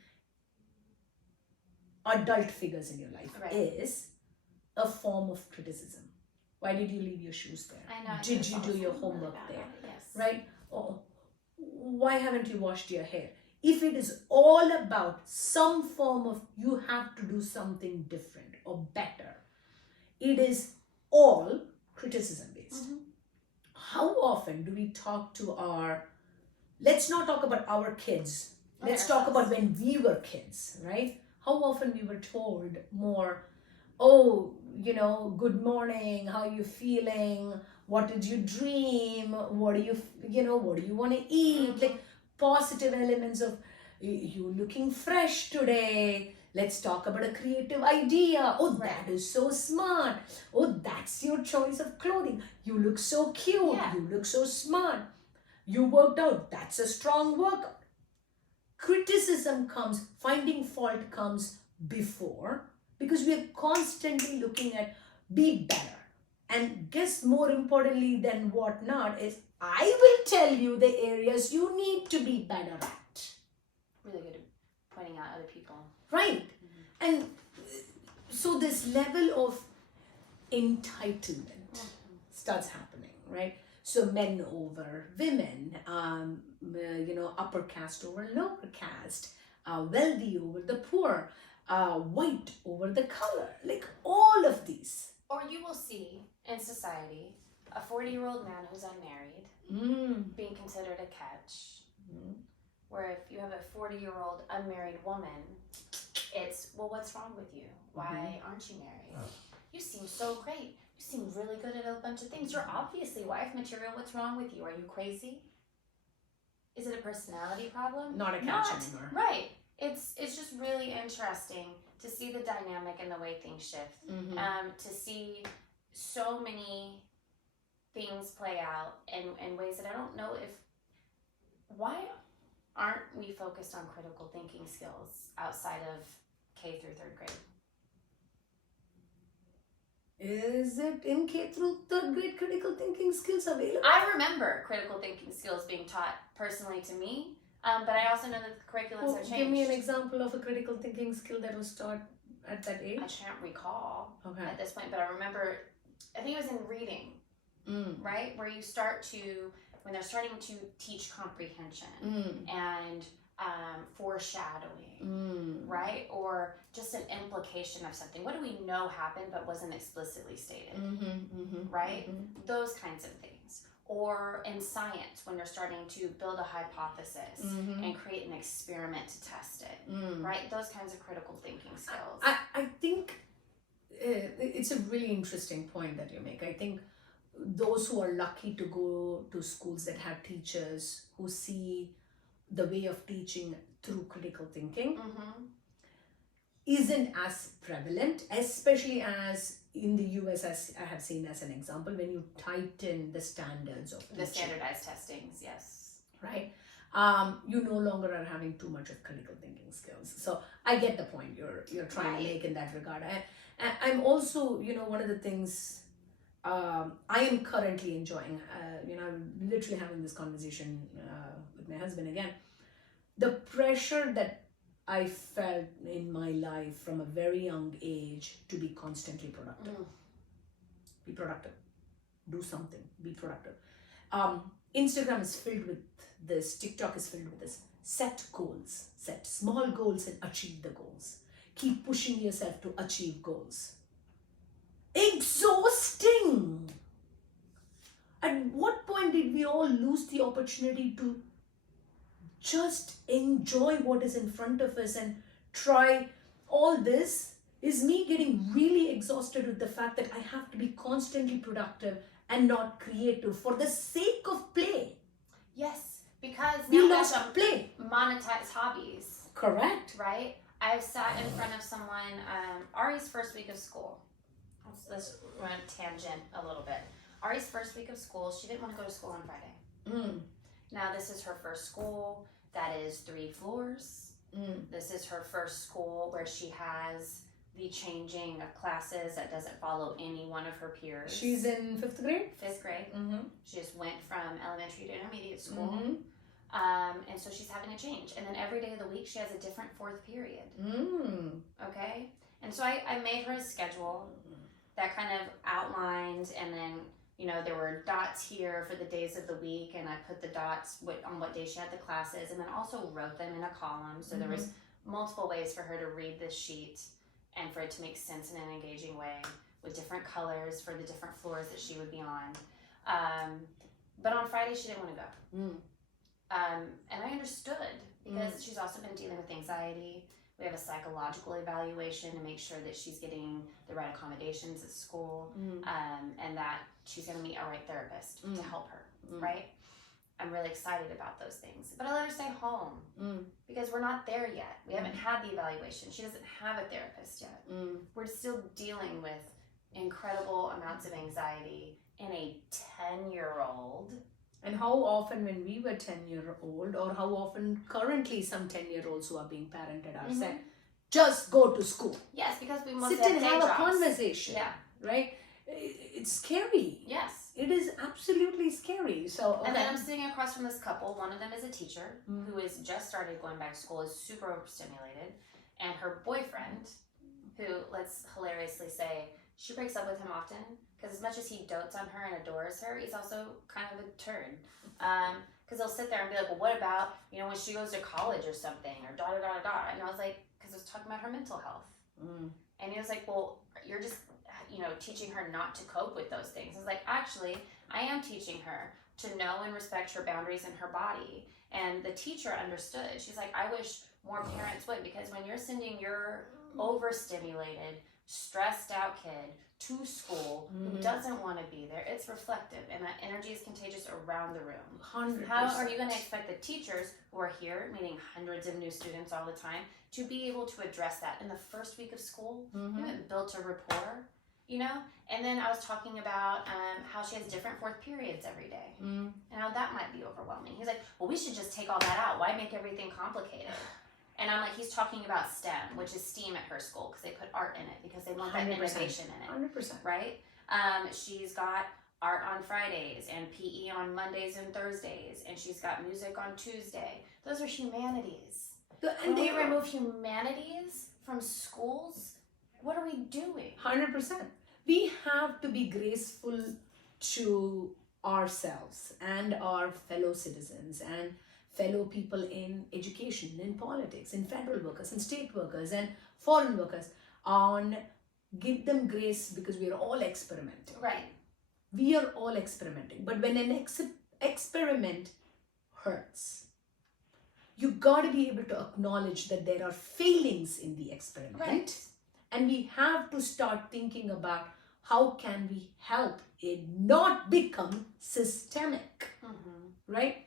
adult figures in your life is a form of criticism. Why did you leave your shoes there? I know. Did you do your homework there? Yes. Right? Or why haven't you washed your hair? If it is all about some form of you have to do something different or better, it is all criticism based. How often do we talk to let's not talk about our kids. Let's talk about when we were kids, right? How often we were told more, good morning, how are you feeling? What did you dream? What do you want to eat? Like positive elements of you looking fresh today. Let's talk about a creative idea. Oh, that is so smart. Oh, that's your choice of clothing. You look so cute. Yeah. You look so smart. You worked out. That's a strong workout. Criticism comes, finding fault comes before, because we are constantly looking at be better. And guess more importantly than what not is, I will tell you the areas you need to be better at. Really good at pointing out other people. Right. And so this level of entitlement starts happening, right? So men over women, upper caste over lower caste, wealthy over the poor, white over the color, like all of these. Or you will see in society a 40-year-old man who's unmarried being considered a catch. Where if you have a 40-year-old unmarried woman, it's, well, what's wrong with you? Why aren't you married? You seem so great. You seem really good at a bunch of things. You're obviously wife material. What's wrong with you? Are you crazy? Is it a personality problem? Not a catch anymore. Right. It's just really interesting to see the dynamic and the way things shift. To see so many things play out in ways that I don't know why aren't we focused on critical thinking skills outside of K through 3rd grade? Is it in K through 3rd grade critical thinking skills available? I remember critical thinking skills being taught personally to me, but I also know that the curriculums have changed. Give me an example of a critical thinking skill that was taught at that age. I can't recall at this point, but I remember, I think it was in reading, right? Where you start to, when they're starting to teach comprehension and foreshadowing, right? Or just an implication of something. What do we know happened but wasn't explicitly stated, right? Those kinds of things. Or in science, when they're starting to build a hypothesis and create an experiment to test it, right? Those kinds of critical thinking skills. I think it's a really interesting point that you make. I think those who are lucky to go to schools that have teachers who see the way of teaching through critical thinking Mm-hmm. isn't as prevalent, especially as in the US, as I have seen as an example, when you tighten the standards of The teaching, standardized testings, yes. right? You no longer are having too much of critical thinking skills. So I get the point you're trying to make in that regard. I'm also, one of the things I am currently enjoying, I'm literally having this conversation with my husband again. The pressure that I felt in my life from a very young age to be constantly productive. Be productive. Do something. Be productive. Instagram is filled with this. TikTok is filled with this. Set goals. Set small goals and achieve the goals. Keep pushing yourself to achieve goals. Exhausting! At what point did we all lose the opportunity to just enjoy what is in front of us and try all this? Is me getting really exhausted with the fact that I have to be constantly productive and not creative for the sake of play. Yes, because We now lost there's play. monetized hobbies, Correct. right? I've sat in front of someone, Ari's first week of school. Let's run a tangent a little bit. Ari's first week of school, she didn't want to go to school on Friday. Now this is her first school that is 3 floors. This is her first school where she has the changing of classes that doesn't follow any one of her peers. She's in 5th grade? 5th grade. She just went from elementary to intermediate school. And so she's having a change. And then every day of the week she has a different 4th period. Okay? And so I made her a schedule that kind of outlined, and then there were dots here for the days of the week, and I put the dots on what day she had the classes, and then also wrote them in a column. So there was multiple ways for her to read this sheet and for it to make sense in an engaging way, with different colors for the different floors that she would be on. But on Friday she didn't want to go. And I understood, because she's also been dealing with anxiety. We have a psychological evaluation to make sure that she's getting the right accommodations at school, and that she's going to meet a right therapist to help her, right? I'm really excited about those things. But I let her stay home because we're not there yet. We haven't had the evaluation. She doesn't have a therapist yet. We're still dealing with incredible amounts of anxiety in a 10-year-old. And how often when we were 10-year-old, or how often currently some 10-year-olds who are being parented are said, just go to school. Yes, because we must sit and have a conversation. Yeah. Right? It's scary. Yes. It is absolutely scary. So, okay. And then I'm sitting across from this couple. One of them is a teacher who has just started going back to school, is super overstimulated. And her boyfriend, who, let's hilariously say, she breaks up with him often, because as much as he dotes on her and adores her, he's also kind of a turd. Because he'll sit there and be like, well, what about, when she goes to college or something, or da-da-da-da-da. And I was like, because I was talking about her mental health. And he was like, well, you're just, teaching her not to cope with those things. I was like, actually, I am teaching her to know and respect her boundaries and her body. And the teacher understood. She's like, I wish more parents would, because when you're sending your overstimulated, stressed out kid to school who doesn't want to be there, it's reflective, and that energy is contagious around the room. 100%. How are you going to expect the teachers who are here meeting hundreds of new students all the time to be able to address that in the first week of school? You haven't built a rapport, And then I was talking about how she has different 4th periods every day, and how that might be overwhelming. He's like, well, we should just take all that out. Why make everything complicated? And I'm like, he's talking about STEM, which is STEAM at her school, because they put art in it, because they want that 100%. innovation in it. 100%. Right? She's got art on Fridays and PE on Mondays and Thursdays, and she's got music on Tuesday. Those are humanities. And we remove humanities from schools, what are we doing? 100%. We have to be graceful to ourselves and our fellow citizens and fellow people in education, in politics, in federal workers, and state workers, and foreign workers, give them grace, because we are all experimenting. Right. We are all experimenting. But when an experiment hurts, you got to be able to acknowledge that there are failings in the experiment. Right. And we have to start thinking about how can we help it not become systemic. Right?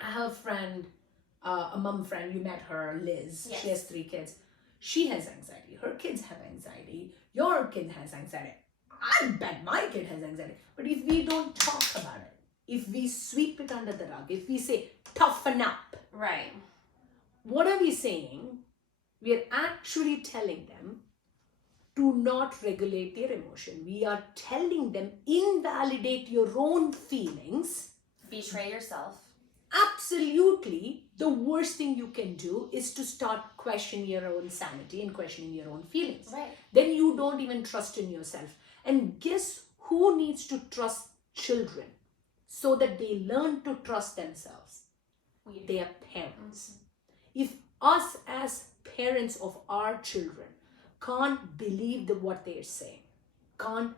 I have a friend a mom friend, you met her, Liz. Yes. She has 3 kids. She has anxiety. Her kids have anxiety. Your kid has anxiety. I bet my kid has anxiety. But if we don't talk about it, if we sweep it under the rug, if we say, toughen up, Right. what are we saying? We are actually telling them to not regulate their emotion. We are telling them, invalidate your own feelings. Betray yourself. Absolutely, the worst thing you can do is to start questioning your own sanity and questioning your own feelings. Right. Then you don't even trust in yourself. And guess who needs to trust children so that they learn to trust themselves? We do. Their parents. If us as parents of our children can't believe what they're saying, can't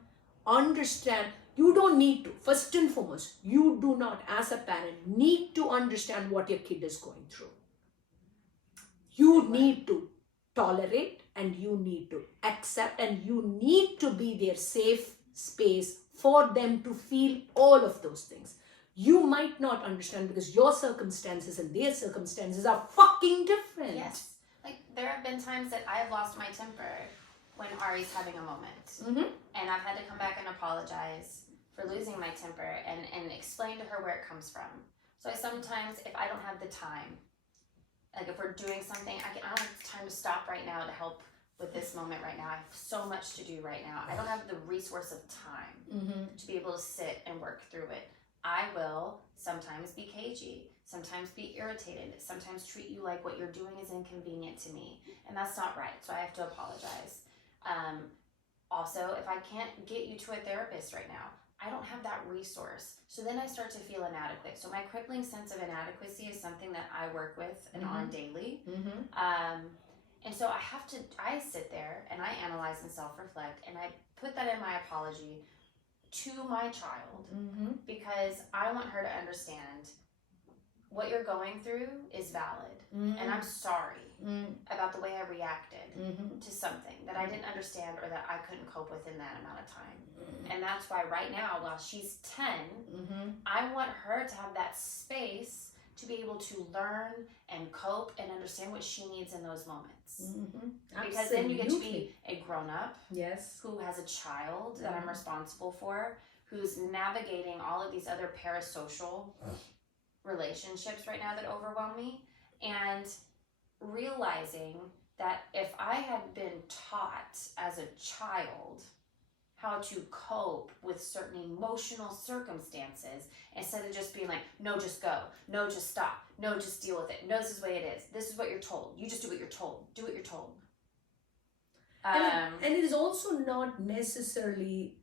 understand, you don't need to. First and foremost, you do not, as a parent, need to understand what your kid is going through. You need to tolerate, and you need to accept, and you need to be their safe space for them to feel all of those things. You might not understand because your circumstances and their circumstances are fucking different. Yes. Like, there have been times that I've lost my temper when Ari's having a moment. Mm-hmm. And I've had to come back and apologize for losing my temper and explain to her where it comes from. So I sometimes, if I don't have the time, like if we're doing something, I don't have time to stop right now to help with this moment right now. I have so much to do right now. I don't have the resource of time to be able to sit and work through it. I will sometimes be cagey, sometimes be irritated, sometimes treat you like what you're doing is inconvenient to me. And that's not right. So I have to apologize. Also, if I can't get you to a therapist right now, I don't have that resource. So then I start to feel inadequate. So my crippling sense of inadequacy is something that I work with and on daily. And so I sit there and I analyze and self-reflect, and I put that in my apology to my child because I want her to understand what you're going through is valid. And I'm sorry about the way I reacted to something that I didn't understand or that I couldn't cope with in that amount of time. And that's why right now, while she's 10, I want her to have that space to be able to learn and cope and understand what she needs in those moments. Because then you get to be a grown-up who has a child that I'm responsible for, who's navigating all of these other parasocial relationships right now that overwhelm me, and realizing that if I had been taught as a child how to cope with certain emotional circumstances instead of just being like, no, just go, no, just stop, no, just deal with it, no, this is the way it is, this is what you're told, you just do what you're told, do what you're told. And it is also not necessarily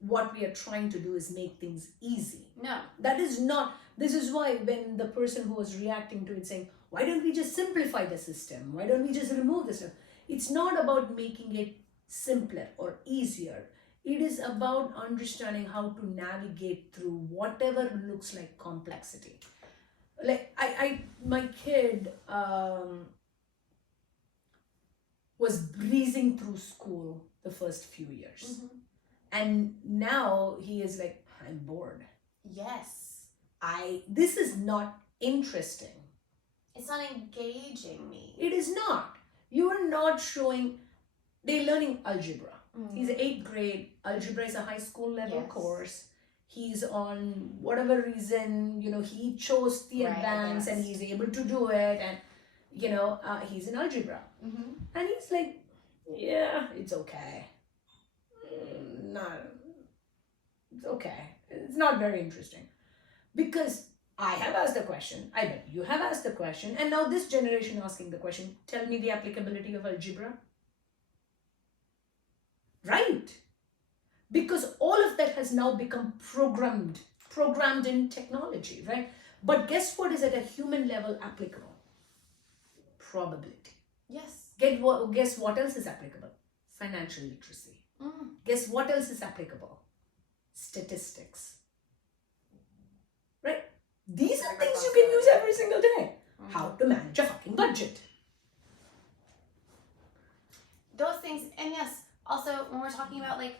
what we are trying to do is make things easy. No. That is not. This is why when the person who was reacting to it saying, why don't we just simplify the system? Why don't we just remove this stuff? It's not about making it simpler or easier. It is about understanding how to navigate through whatever looks like complexity. Like my kid was breezing through school the first few years. And now he is like, I'm bored. Yes. This is not interesting. It's not engaging me. It is not. You are not showing, they're learning algebra. He's 8th grade. Algebra is a high school level course. He's on whatever reason, he chose the advance and he's able to do it. And, he's in algebra. And he's like, yeah, it's okay. No, it's okay. It's not very interesting. Because I have asked the question, I bet you have asked the question, and now this generation asking the question, tell me the applicability of algebra. Right. Because all of that has now become programmed in technology, right? But guess what is at a human level applicable? Probability. Yes. Guess what else is applicable? Financial literacy. Guess what else is applicable? Statistics. Right? These are things you can use every single day. How to manage a fucking budget. Those things, and yes, also when we're talking about like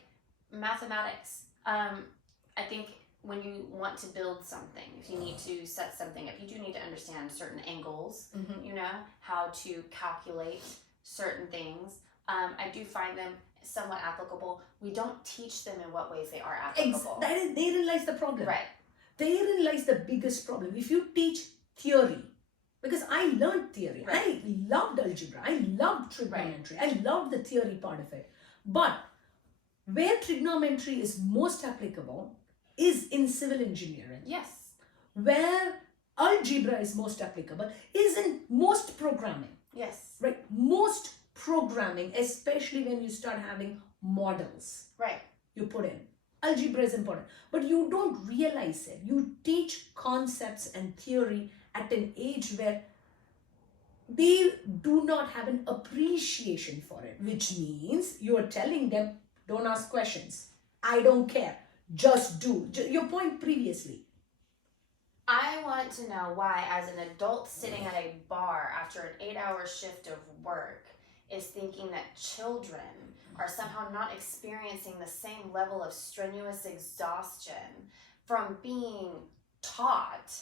mathematics, I think when you want to build something, if you need to set something up, you do need to understand certain angles, you know, how to calculate certain things. I do find them somewhat applicable. We don't teach them in what ways they are applicable. Therein lies the problem. Right. Therein lies the biggest problem. If you teach theory, because I learned theory, Right. I loved algebra, I loved trigonometry, I loved the theory part of it. But where trigonometry is most applicable is in civil engineering. Yes. Where algebra is most applicable is in most programming. Yes. Right? Most programming, especially when you start having models. Right. You put in. Algebra is important, but you don't realize it. You teach concepts and theory at an age where they do not have an appreciation for it, which means you are telling them, don't ask questions. I don't care. Just do. Your point previously. I want to know why, as an adult sitting at a bar after an 8-hour shift of work, is thinking that children are somehow not experiencing the same level of strenuous exhaustion from being taught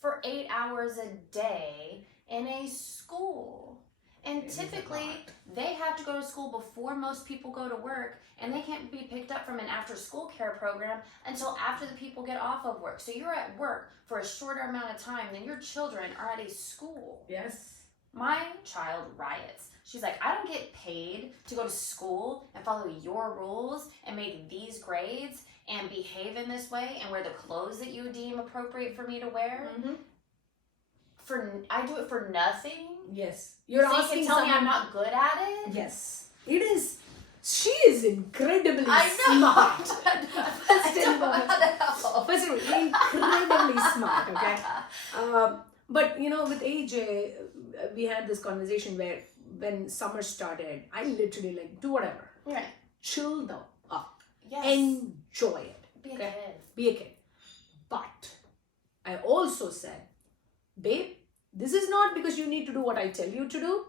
for 8 hours a day in a school. And typically, they have to go to school before most people go to work, and they can't be picked up from an after-school care program until after the people get off of work. So you're at work for a shorter amount of time than your children are at a school. Yes. My child riots. She's like, I don't get paid to go to school and follow your rules and make these grades and behave in this way and wear the clothes that you deem appropriate for me to wear. I do it for nothing. Yes. You're so asking you can tell me someone, I'm not good at it? Yes. It is. She is incredibly smart. First of all, incredibly smart, okay? But, you know, with AJ, we had this conversation where when summer started, I literally like, do whatever. Right. Chill the up. Yes. Enjoy it. Be a kid. Be a kid. But I also said, babe, this is not because you need to do what I tell you to do.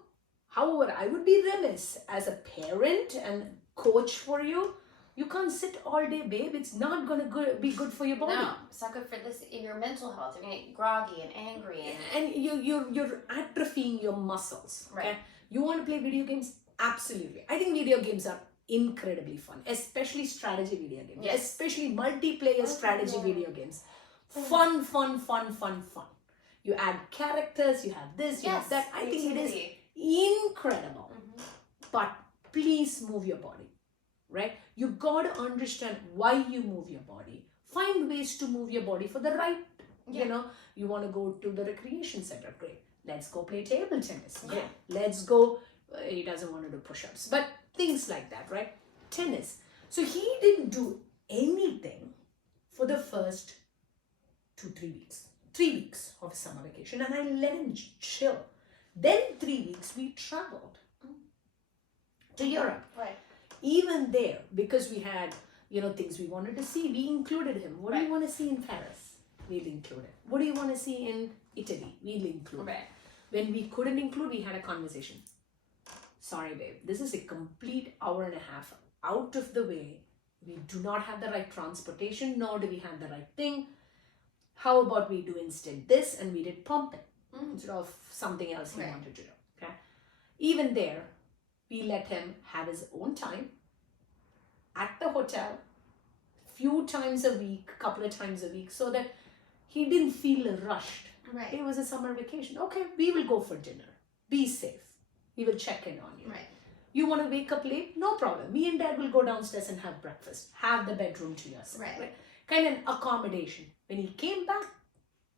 However, I would be remiss as a parent and coach for you. You can't sit all day, babe. It's not going to be good for your body. No, it's not good for this. Your mental health. You're going to get groggy and angry. And you're atrophying your muscles. Okay? Right. You want to play video games? Absolutely. I think video games are incredibly fun, especially strategy video games. Yes. Especially multiplayer strategy video games. Fun. You add characters, you have this, you have that. I think it is incredible. But please move your body, right? You got to understand why you move your body. Find ways to move your body for the right, you know, you want to go to the recreation center, great. Let's go play table tennis. Yeah. Let's go, he doesn't want to do push-ups, but things like that, right? Tennis. So he didn't do anything for the first 2-3 weeks. 3 weeks of summer vacation, and I let him chill. Then 3 weeks we traveled to Europe. Right. Even there, because we had, you know, things we wanted to see, we included him. What do you want to see in Paris? We'll include it. What do you want to see in Italy? We'll include it. When we couldn't include, we had a conversation. Sorry, babe, this is a complete hour and a half out of the way. We do not have the right transportation, nor do we have the right thing. How about we do instead this, and we did pumping instead of something else he wanted to do. Okay. Even there, we let him have his own time at the hotel, few times a week, couple of times a week, so that he didn't feel rushed. Right. It was a summer vacation. Okay, we will go for dinner. Be safe. We will check in on you. Right. You want to wake up late? No problem. Me and Dad will go downstairs and have breakfast. Have the bedroom to yourself. Right. Kind of an accommodation. When he came back,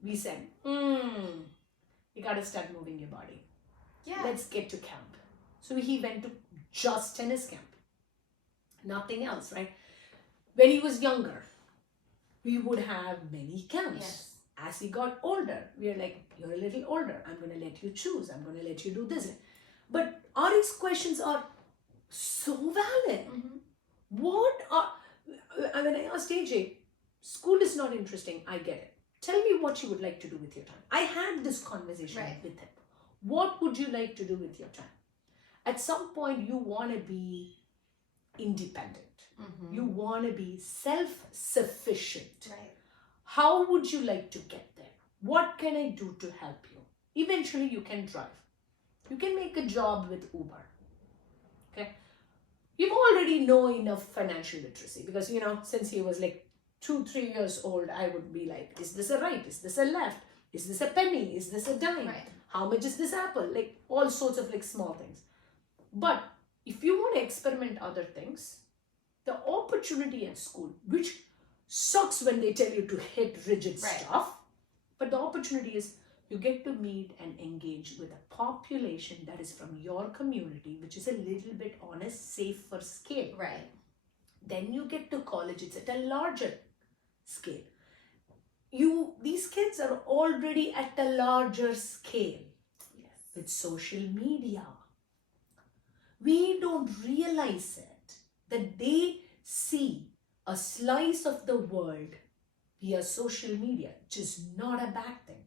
we said, you got to start moving your body. Yeah. Let's get to camp. So he went to just tennis camp. Nothing else, right? When he was younger, we would have many camps. Yes. As he got older, we are like, you're a little older. I'm going to let you choose. I'm going to let you do this. But Ari's questions are so valid. What are, when I asked AJ, school is not interesting, I get it. Tell me what you would like to do with your time. I had this conversation with him. What would you like to do with your time? At some point, you want to be independent. You want to be self-sufficient. Right. How would you like to get there? What can I do to help you? Eventually, you can drive. You can make a job with Uber. Okay? You already know enough financial literacy because, since he was like 2-3 years old, I would be like, is this a right? Is this a left? Is this a penny? Is this a dime? Right. How much is this apple? Like all sorts of like small things. But if you want to experiment other things, the opportunity at school, which sucks when they tell you to hit rigid Right. stuff, but the opportunity is you get to meet and engage with a population that is from your community, which is a little bit on a safer scale. Right. Then you get to college, it's at a larger scale. These kids are already at a larger scale. Yes. With social media. We don't realize it, that they see a slice of the world via social media, which is not a bad thing.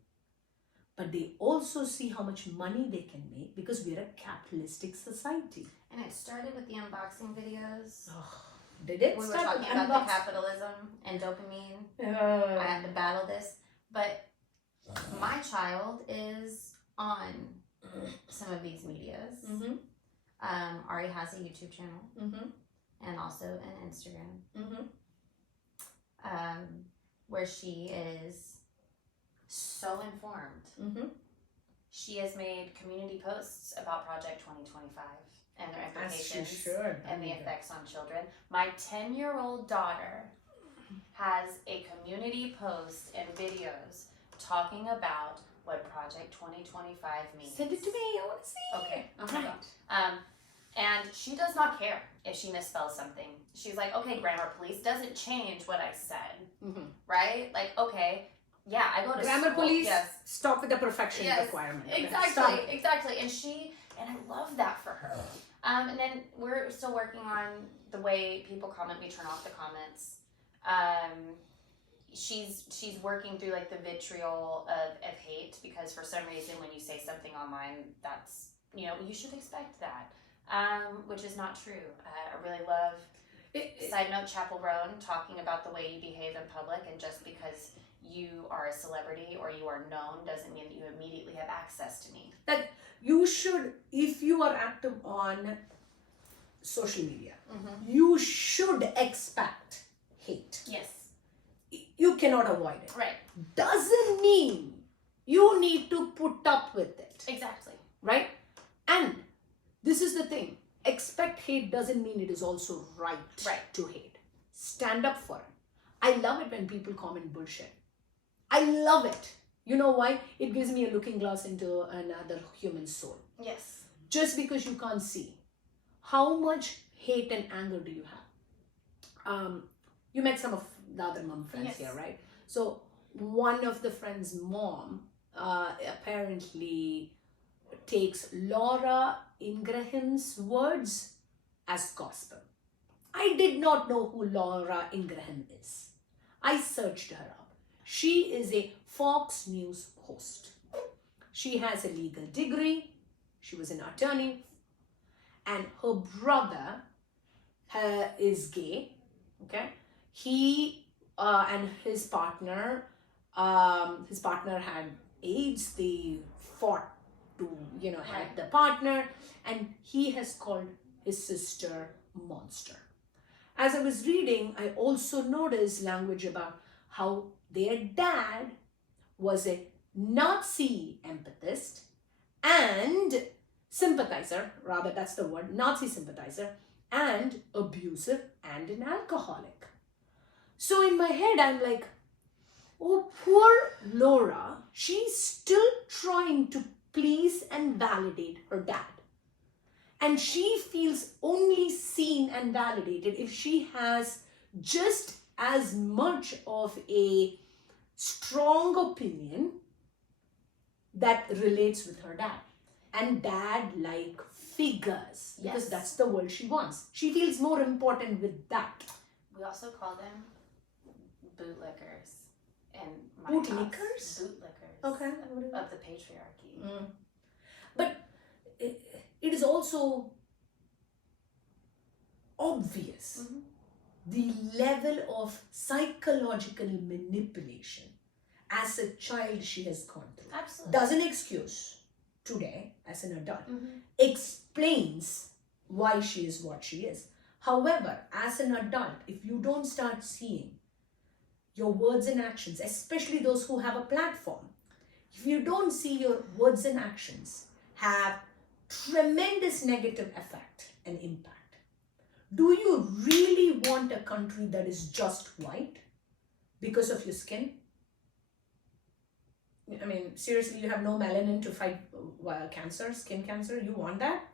But they also see how much money they can make because we're a capitalistic society. And it started with the unboxing videos. Oh, did it? We were start talking with about the capitalism and dopamine. I have to battle this. But my child is on some of these medias. Mm-hmm. Ari has a YouTube channel Mm-hmm. and also an Instagram Mm-hmm. where she is so informed. Mm-hmm. She has made community posts about Project 2025 and their implications and the effects on children. My 10-year-old daughter has a community post and videos talking about what Project 2025 means. Send it to me, I want to see. Okay. Uh-huh. And she does not care if she misspells something. She's like, okay, grammar police doesn't change what I said, Mm-hmm. right? Like, okay, yeah, I go to Grammar school. police, Yes, stop with the perfection Yes, requirement. Okay? exactly, Stop it. exactly. And I love that for her. And then we're still working on the way people comment. We turn off the comments. She's working through like the vitriol of hate because for some reason when you say something online, that's, you should expect that. Which is not true. I really love, side note, Chapel Roan talking about the way you behave in public, and just because you are a celebrity or you are known doesn't mean that you immediately have access to me. That you should, if you are active on social media, you should expect hate. Yes. You cannot avoid it. Right. Doesn't mean you need to put up with it. Exactly. Right? And this is the thing. Expect hate doesn't mean it is also right to hate. Stand up for it. I love it when people comment bullshit. I love it. You know why? It gives me a looking glass into another human soul. Yes. Just because you can't see. How much hate and anger do you have? You met some of the other mom friends here, right? So one of the friends' mom apparently takes Laura Ingraham's words as gospel. I did not know who Laura Ingraham is. I searched her up. She is a Fox News host. She has a legal degree. She was an attorney. And her brother is gay. Okay? He and his partner had AIDS. They fought to, have the partner. And he has called his sister monster. As I was reading, I also noticed language about how their dad was a Nazi empathist and sympathizer, rather that's the word, Nazi sympathizer, and abusive and an alcoholic. So in my head, I'm like, oh, poor Laura, she's still trying to please and validate her dad. And she feels only seen and validated if she has just as much of a strong opinion that relates with her dad. And dad-like figures. Because that's the world she wants. She feels more important with that. We also call them bootlickers. And bootlickers? Bootlickers. Okay. Of the patriarchy. Mm. But it is also obvious the level of psychological manipulation as a child she has gone through. Absolutely. Doesn't excuse today as an adult, Mm-hmm. explains why she is what she is. However, as an adult, if you don't start seeing your words and actions, especially those who have a platform, if you don't see your words and actions have tremendous negative effect and impact, do you really want a country that is just white because of your skin? I mean, seriously, you have no melanin to fight cancer, skin cancer. You want that?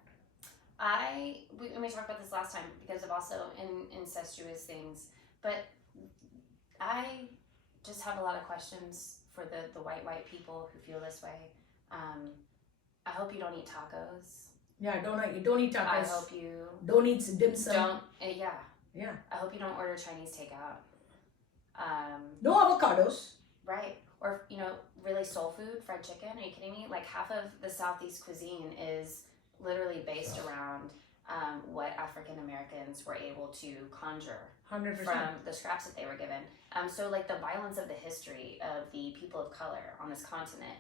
We talked about this last time because of also incestuous things, but I just have a lot of questions for the white people who feel this way. I hope you don't eat tacos. Yeah, don't eat tacos. I hope you don't eat dim sum. don't. Yeah. I hope you don't order Chinese takeout. No avocados. Right. Or, really soul food, fried chicken. Are you kidding me? Like half of the Southeast cuisine is literally based around what African Americans were able to conjure 100%. from the scraps that they were given. So like the violence of the history of the people of color on this continent.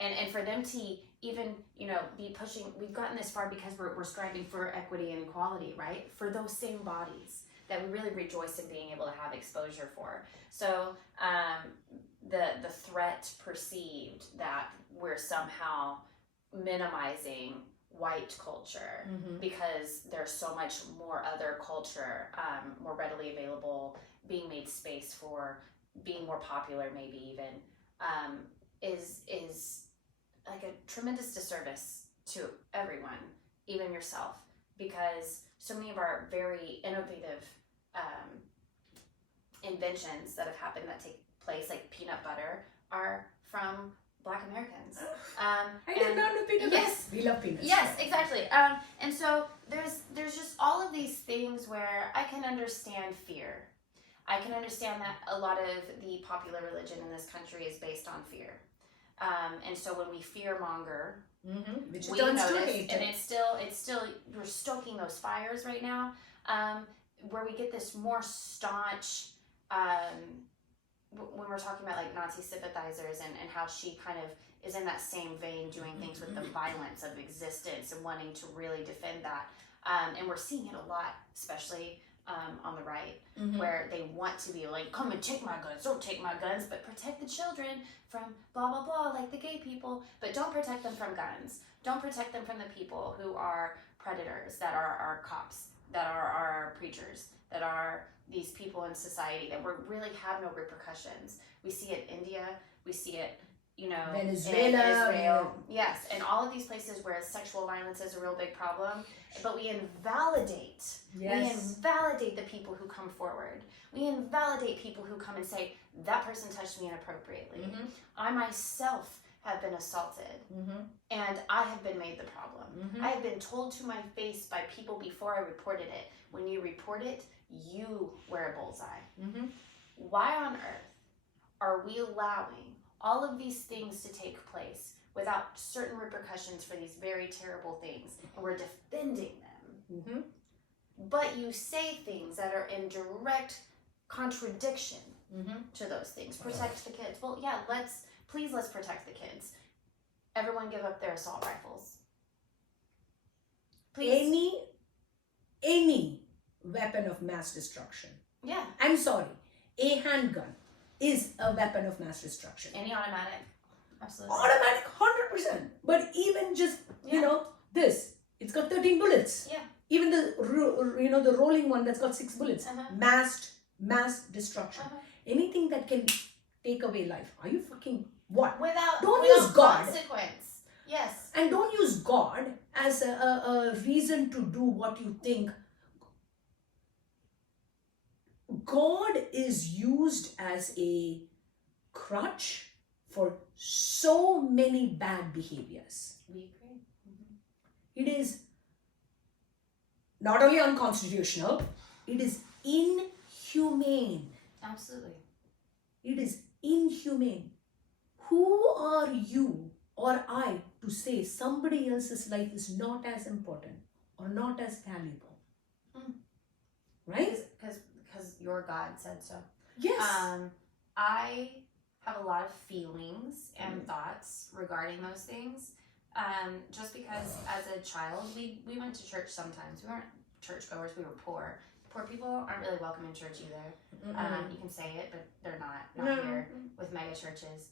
And for them to even, be pushing, we've gotten this far because we're striving for equity and equality, right? For those same bodies that we really rejoice in being able to have exposure for. So the threat perceived that we're somehow minimizing white culture because there's so much more other culture more readily available, being made space for, being more popular maybe even, is like a tremendous disservice to everyone, even yourself, because so many of our very innovative inventions that have happened that take place, like peanut butter, are from Black Americans. I did not know peanut butter. Yes, we love peanuts. Yes, exactly. And so there's just all of these things where I can understand fear. I can understand that a lot of the popular religion in this country is based on fear. And so when we fear monger, which we turns notice, to hate. and it's still we're stoking those fires right now, where we get this more staunch, when we're talking about like Nazi sympathizers and how she kind of is in that same vein, doing things with the violence of existence and wanting to really defend that. And we're seeing it a lot, especially on the right, where they want to be like, come and take my guns, don't take my guns, but protect the children from blah, blah, blah, like the gay people, but don't protect them from guns. Don't protect them from the people who are predators, that are our cops, that are our preachers, that are these people in society that really have no repercussions. We see it in India, we see it, Venezuela, in Israel. Yes, and all of these places where sexual violence is a real big problem, but we invalidate. Yes. We invalidate the people who come forward. We invalidate people who come and say, that person touched me inappropriately. I myself have been assaulted, and I have been made the problem. I have been told to my face by people before I reported it, when you report it, you wear a bullseye. Why on earth are we allowing all of these things to take place without certain repercussions for these very terrible things, and we're defending them? But you say things that are in direct contradiction to those things. Protect the kids. Well, yeah, let's protect the kids. Everyone give up their assault rifles. Please. Any weapon of mass destruction. Yeah. I'm sorry. A handgun is a weapon of mass destruction. Any automatic. Absolutely. Automatic, 100%. But even just, this, it's got 13 bullets. Yeah. Even the rolling one that's got 6 bullets. Mass destruction. Anything that can take away life. Are you fucking what? Without use God. Consequence. Yes. And don't use God as a reason to do what you think. God is used as a crutch for so many bad behaviors. We agree. It is not only unconstitutional, it is inhumane. Absolutely. It is inhumane. Who are you or I to say somebody else's life is not as important or not as valuable? right? Because your God said so. Yes. I have a lot of feelings and thoughts regarding those things. Just because as a child, we went to church sometimes. We weren't churchgoers, we were poor. Poor people aren't really welcome in church either. You can say it, but they're not here with mega churches.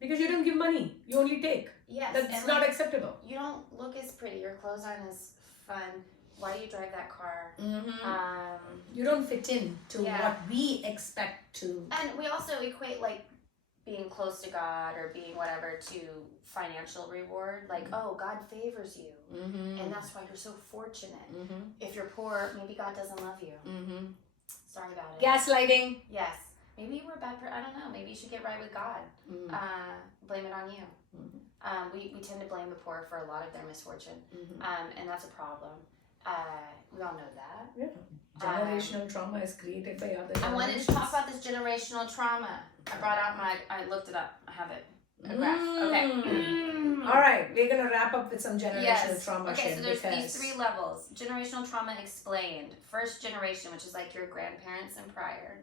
Because you don't give money, you only take. Yes. That's not acceptable. You don't look as pretty, your clothes aren't as fun. Why do you drive that car? You don't fit in to what we expect to. And we also equate like being close to God or being whatever to financial reward. Like, oh, God favors you. And that's why you're so fortunate. If you're poor, maybe God doesn't love you. Sorry about it. Gaslighting. Yes. Maybe you were a bad person. I don't know. Maybe you should get right with God. Blame it on you. We tend to blame the poor for a lot of their misfortune. And that's a problem. We all know that. Yeah. Generational trauma is created by other generations. I wanted to talk about this generational trauma. I looked it up. I have it. A graph. Okay. All right. We're going to wrap up with some generational trauma. Okay, so there's these 3 levels. Generational trauma explained. First generation, which is like your grandparents and prior.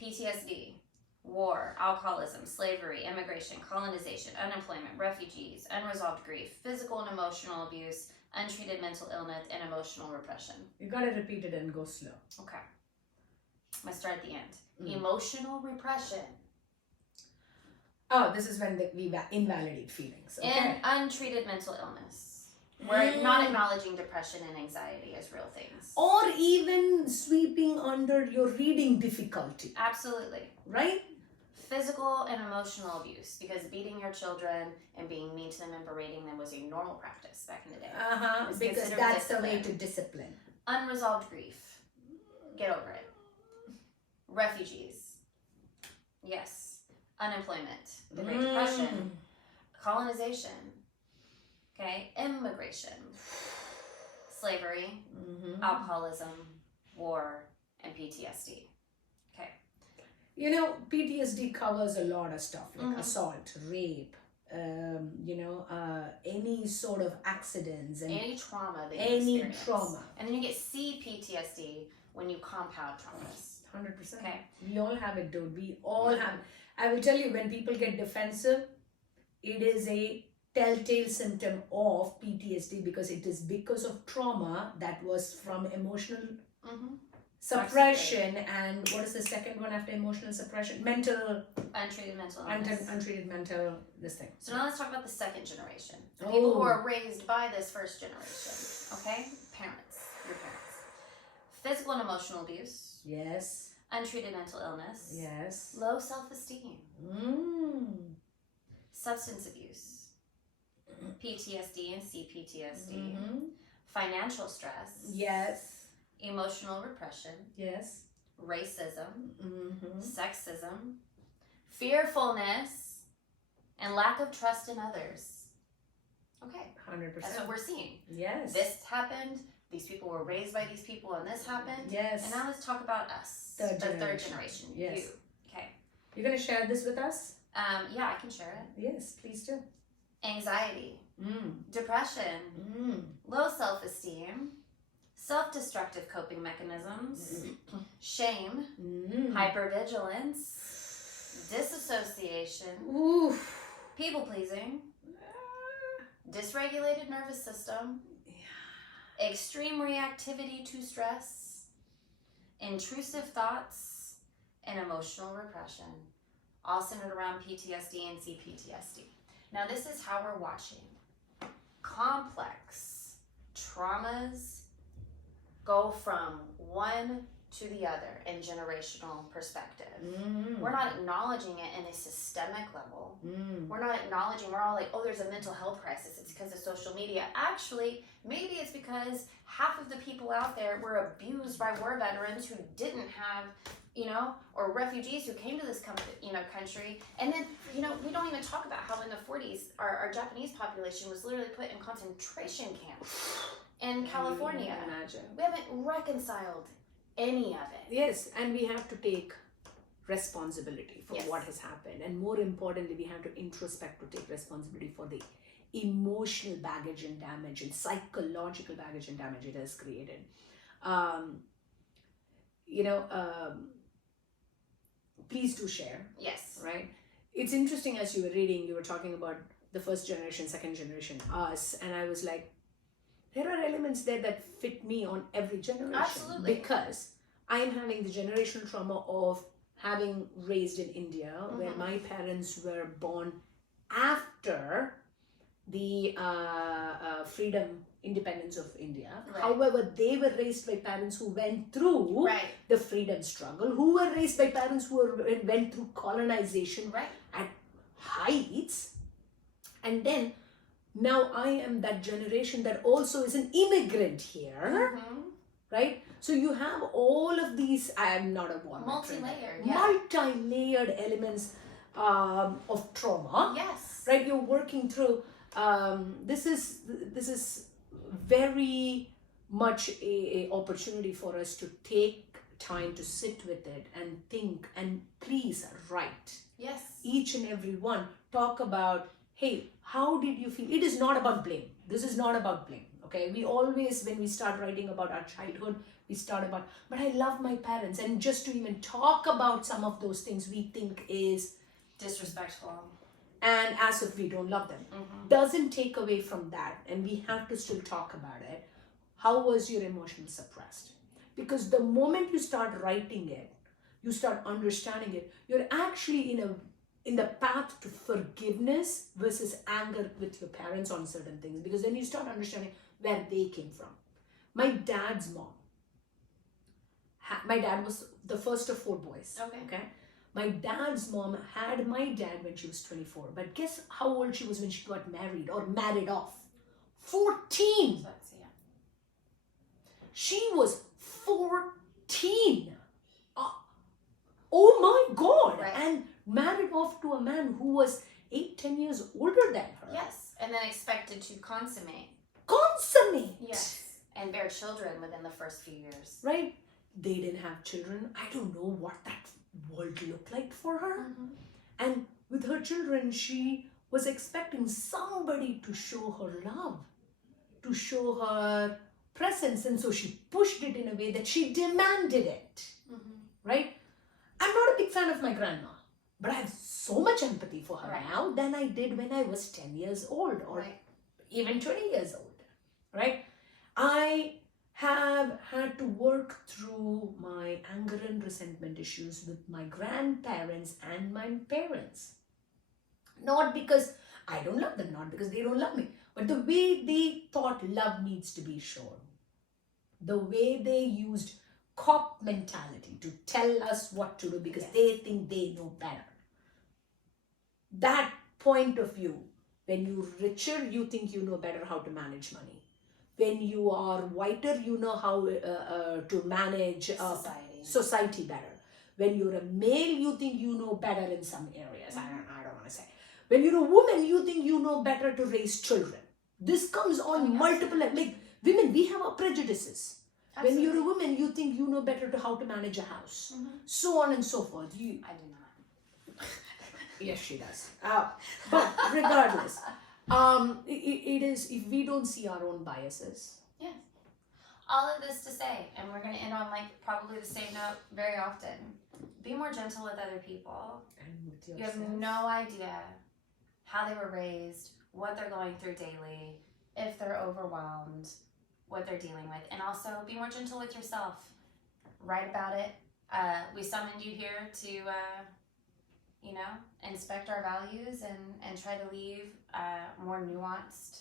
PTSD, war, alcoholism, slavery, immigration, colonization, unemployment, refugees, unresolved grief, physical and emotional abuse, untreated mental illness, and emotional repression. You got to repeat it and go slow. Okay. I'm going to start at the end. Emotional repression. Oh, this is when we invalidate feelings. Okay. And untreated mental illness. We're not acknowledging depression and anxiety as real things. Or even sweeping under your reading difficulty. Absolutely. Right? Physical and emotional abuse, because beating your children and being mean to them and berating them was a normal practice back in the day. Because that's the way to discipline. Unresolved grief. Get over it. Refugees. Yes. Unemployment. The Great Depression. Colonization. Okay. Immigration. Slavery. Alcoholism. War. And PTSD. Okay. You know, PTSD covers a lot of stuff like assault, rape, any sort of accidents. And any trauma that you experience. Trauma. And then you get CPTSD when you compound traumas. 100%. Okay. We all have it, dude. We all have it. I will tell you, when people get defensive, it is a telltale symptom of PTSD because it is because of trauma that was from emotional suppression. And what is the second one after emotional suppression? Untreated mental illness. Untreated mental this thing. So now let's talk about the second generation. The people who are raised by this first generation. Okay? Parents. Your parents. Physical and emotional abuse. Yes. Untreated mental illness. Yes. Low self-esteem. Substance abuse. PTSD and CPTSD. Financial stress. Yes. Emotional repression. Yes. Racism. Sexism. Fearfulness. And lack of trust in others. Okay. 100%. That's what we're seeing. Yes. This happened. These people were raised by these people and this happened. Yes. And now let's talk about us. Third generation. Yes. You. Okay. You're going to share this with us? Yeah, I can share it. Yes, please do. Anxiety. Depression. Low self-esteem. Self-destructive coping mechanisms. Shame. Hypervigilance. Disassociation. People-pleasing. Dysregulated nervous system. Extreme reactivity to stress. Intrusive thoughts. And emotional repression. All centered around PTSD and CPTSD. Now this is how we're watching. Complex traumas go from one to the other in generational perspective. We're not acknowledging it in a systemic level. We're not acknowledging, we're all like, oh, there's a mental health crisis. It's because of social media. Actually, maybe it's because half of the people out there were abused by war veterans who didn't have, or refugees who came to this country. And then, we don't even talk about how in the 40s, our Japanese population was literally put in concentration camps in California. Imagine. We haven't reconciled any of it. Yes, and we have to take responsibility for what has happened. And more importantly, we have to introspect to take responsibility for the emotional baggage and damage and psychological baggage and damage it has created. Um, you know, please do share, Yes. right? It's interesting, as you were reading, you were talking about the first generation, second generation, us, and I was like, there are elements there that fit me on every generation. Absolutely. Because I am having the generational trauma of having raised in India, where my parents were born after the freedom, independence of India. Right. However, they were raised by parents who went through Right. the freedom struggle, who were raised by parents who went through colonization Right. at heights. And then now I am that generation that also is an immigrant here, right? So you have all of these, I am not a one multi-layered, multi-layered elements of trauma. Yes. Right, you're working through. This is very much a opportunity for us to take time to sit with it and think, and please write. Yes. Each and every one, talk about, hey, how did you feel? It is not about blame. This is not about blame. Okay, we always, when we start writing about our childhood, we start about, but I love my parents, and just to even talk about some of those things we think is disrespectful, and as if we don't love them, doesn't take away from that, and we have to still talk about it. How was your emotion suppressed? Because the moment you start writing it, you start understanding it, you're actually in the path to forgiveness versus anger with your parents on certain things, because then you start understanding where they came from. My dad's mom, my dad was the first of 4 boys. Okay. My dad's mom had my dad when she was 24. But guess how old she was when she got married or married off? 14. She was 14. Oh my God. Right. And married off to a man who was 8-10 years older than her. Yes. And then expected to consummate. Yes. And bear children within the first few years. Right. They didn't have children. I don't know what that world looked like for her. And with her children, she was expecting somebody to show her love, to show her presence, and so she pushed it in a way that she demanded it. Right? I'm not a big fan of my grandma, but I have so much empathy for her now than I did when I was 10 years old or even 20 years old. Right? I have had to work through my anger and resentment issues with my grandparents and my parents. Not because I don't love them, not because they don't love me, but the way they thought love needs to be shown. The way they used cop mentality to tell us what to do because they think they know better. That point of view, when you're richer, you think you know better how to manage money. When you are whiter, you know how to manage society better. When you're a male, you think you know better in some areas. I don't want to say. When you're a woman, you think you know better to raise children. This comes on multiple levels. Like women, we have our prejudices. Absolutely. When you're a woman, you think you know better to how to manage a house. So on and so forth. I do not. Yes, she does. But regardless. It is, if we don't see our own biases. Yes. All of this to say, and we're going to end on like probably the same note very often. Be more gentle with other people. And with yourself. You have no idea how they were raised, what they're going through daily, if they're overwhelmed, what they're dealing with. And also be more gentle with yourself. Write about it. We summoned you here to inspect our values and try to leave more nuanced,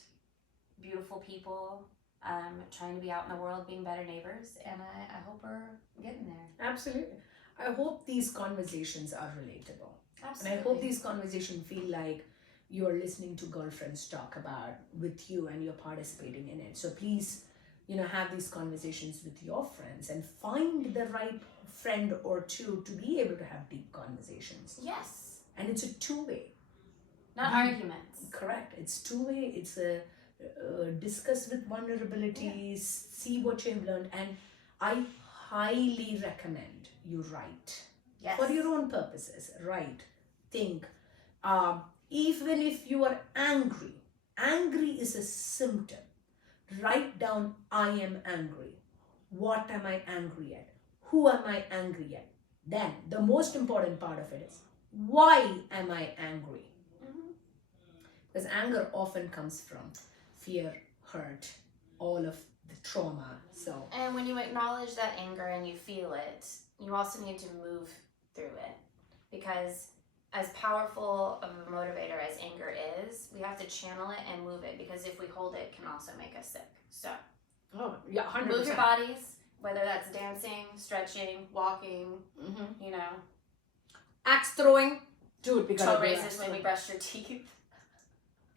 beautiful people, trying to be out in the world, being better neighbors. And I hope we're getting there. Absolutely. I hope these conversations are relatable. Absolutely. And I hope these conversations feel like you're listening to girlfriends talk about with you and you're participating in it. So please, have these conversations with your friends and find the right friend or two to be able to have deep conversations. Yes. And it's a two-way. Not arguments. Correct. It's two-way. It's a discuss with vulnerabilities, see what you've learned. And I highly recommend you write. Yes. For your own purposes. Write. Think. Even if you are angry is a symptom. Write down, I am angry. what am I angry at? Who am I angry at? Then the most important part of it is, why am I angry? Because anger often comes from fear, hurt, all of the trauma. So, and when you acknowledge that anger and you feel it, you also need to move through it, because as powerful of a motivator as anger is, we have to channel it and move it, because if we hold it, it can also make us sick. So, oh yeah, 100%. move your bodies, whether that's dancing, stretching, walking, you know. Axe throwing. Dude, we gotta Toe do raises axe when we throwing. brush your teeth.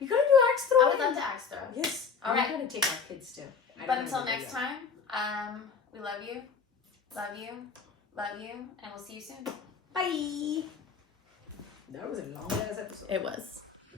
We gotta do axe throwing. I would love to axe throw. Yes. All we right. gotta take our kids too. But until next time, we love you, love you, love you, and we'll see you soon. Bye. That was a long ass episode. It was.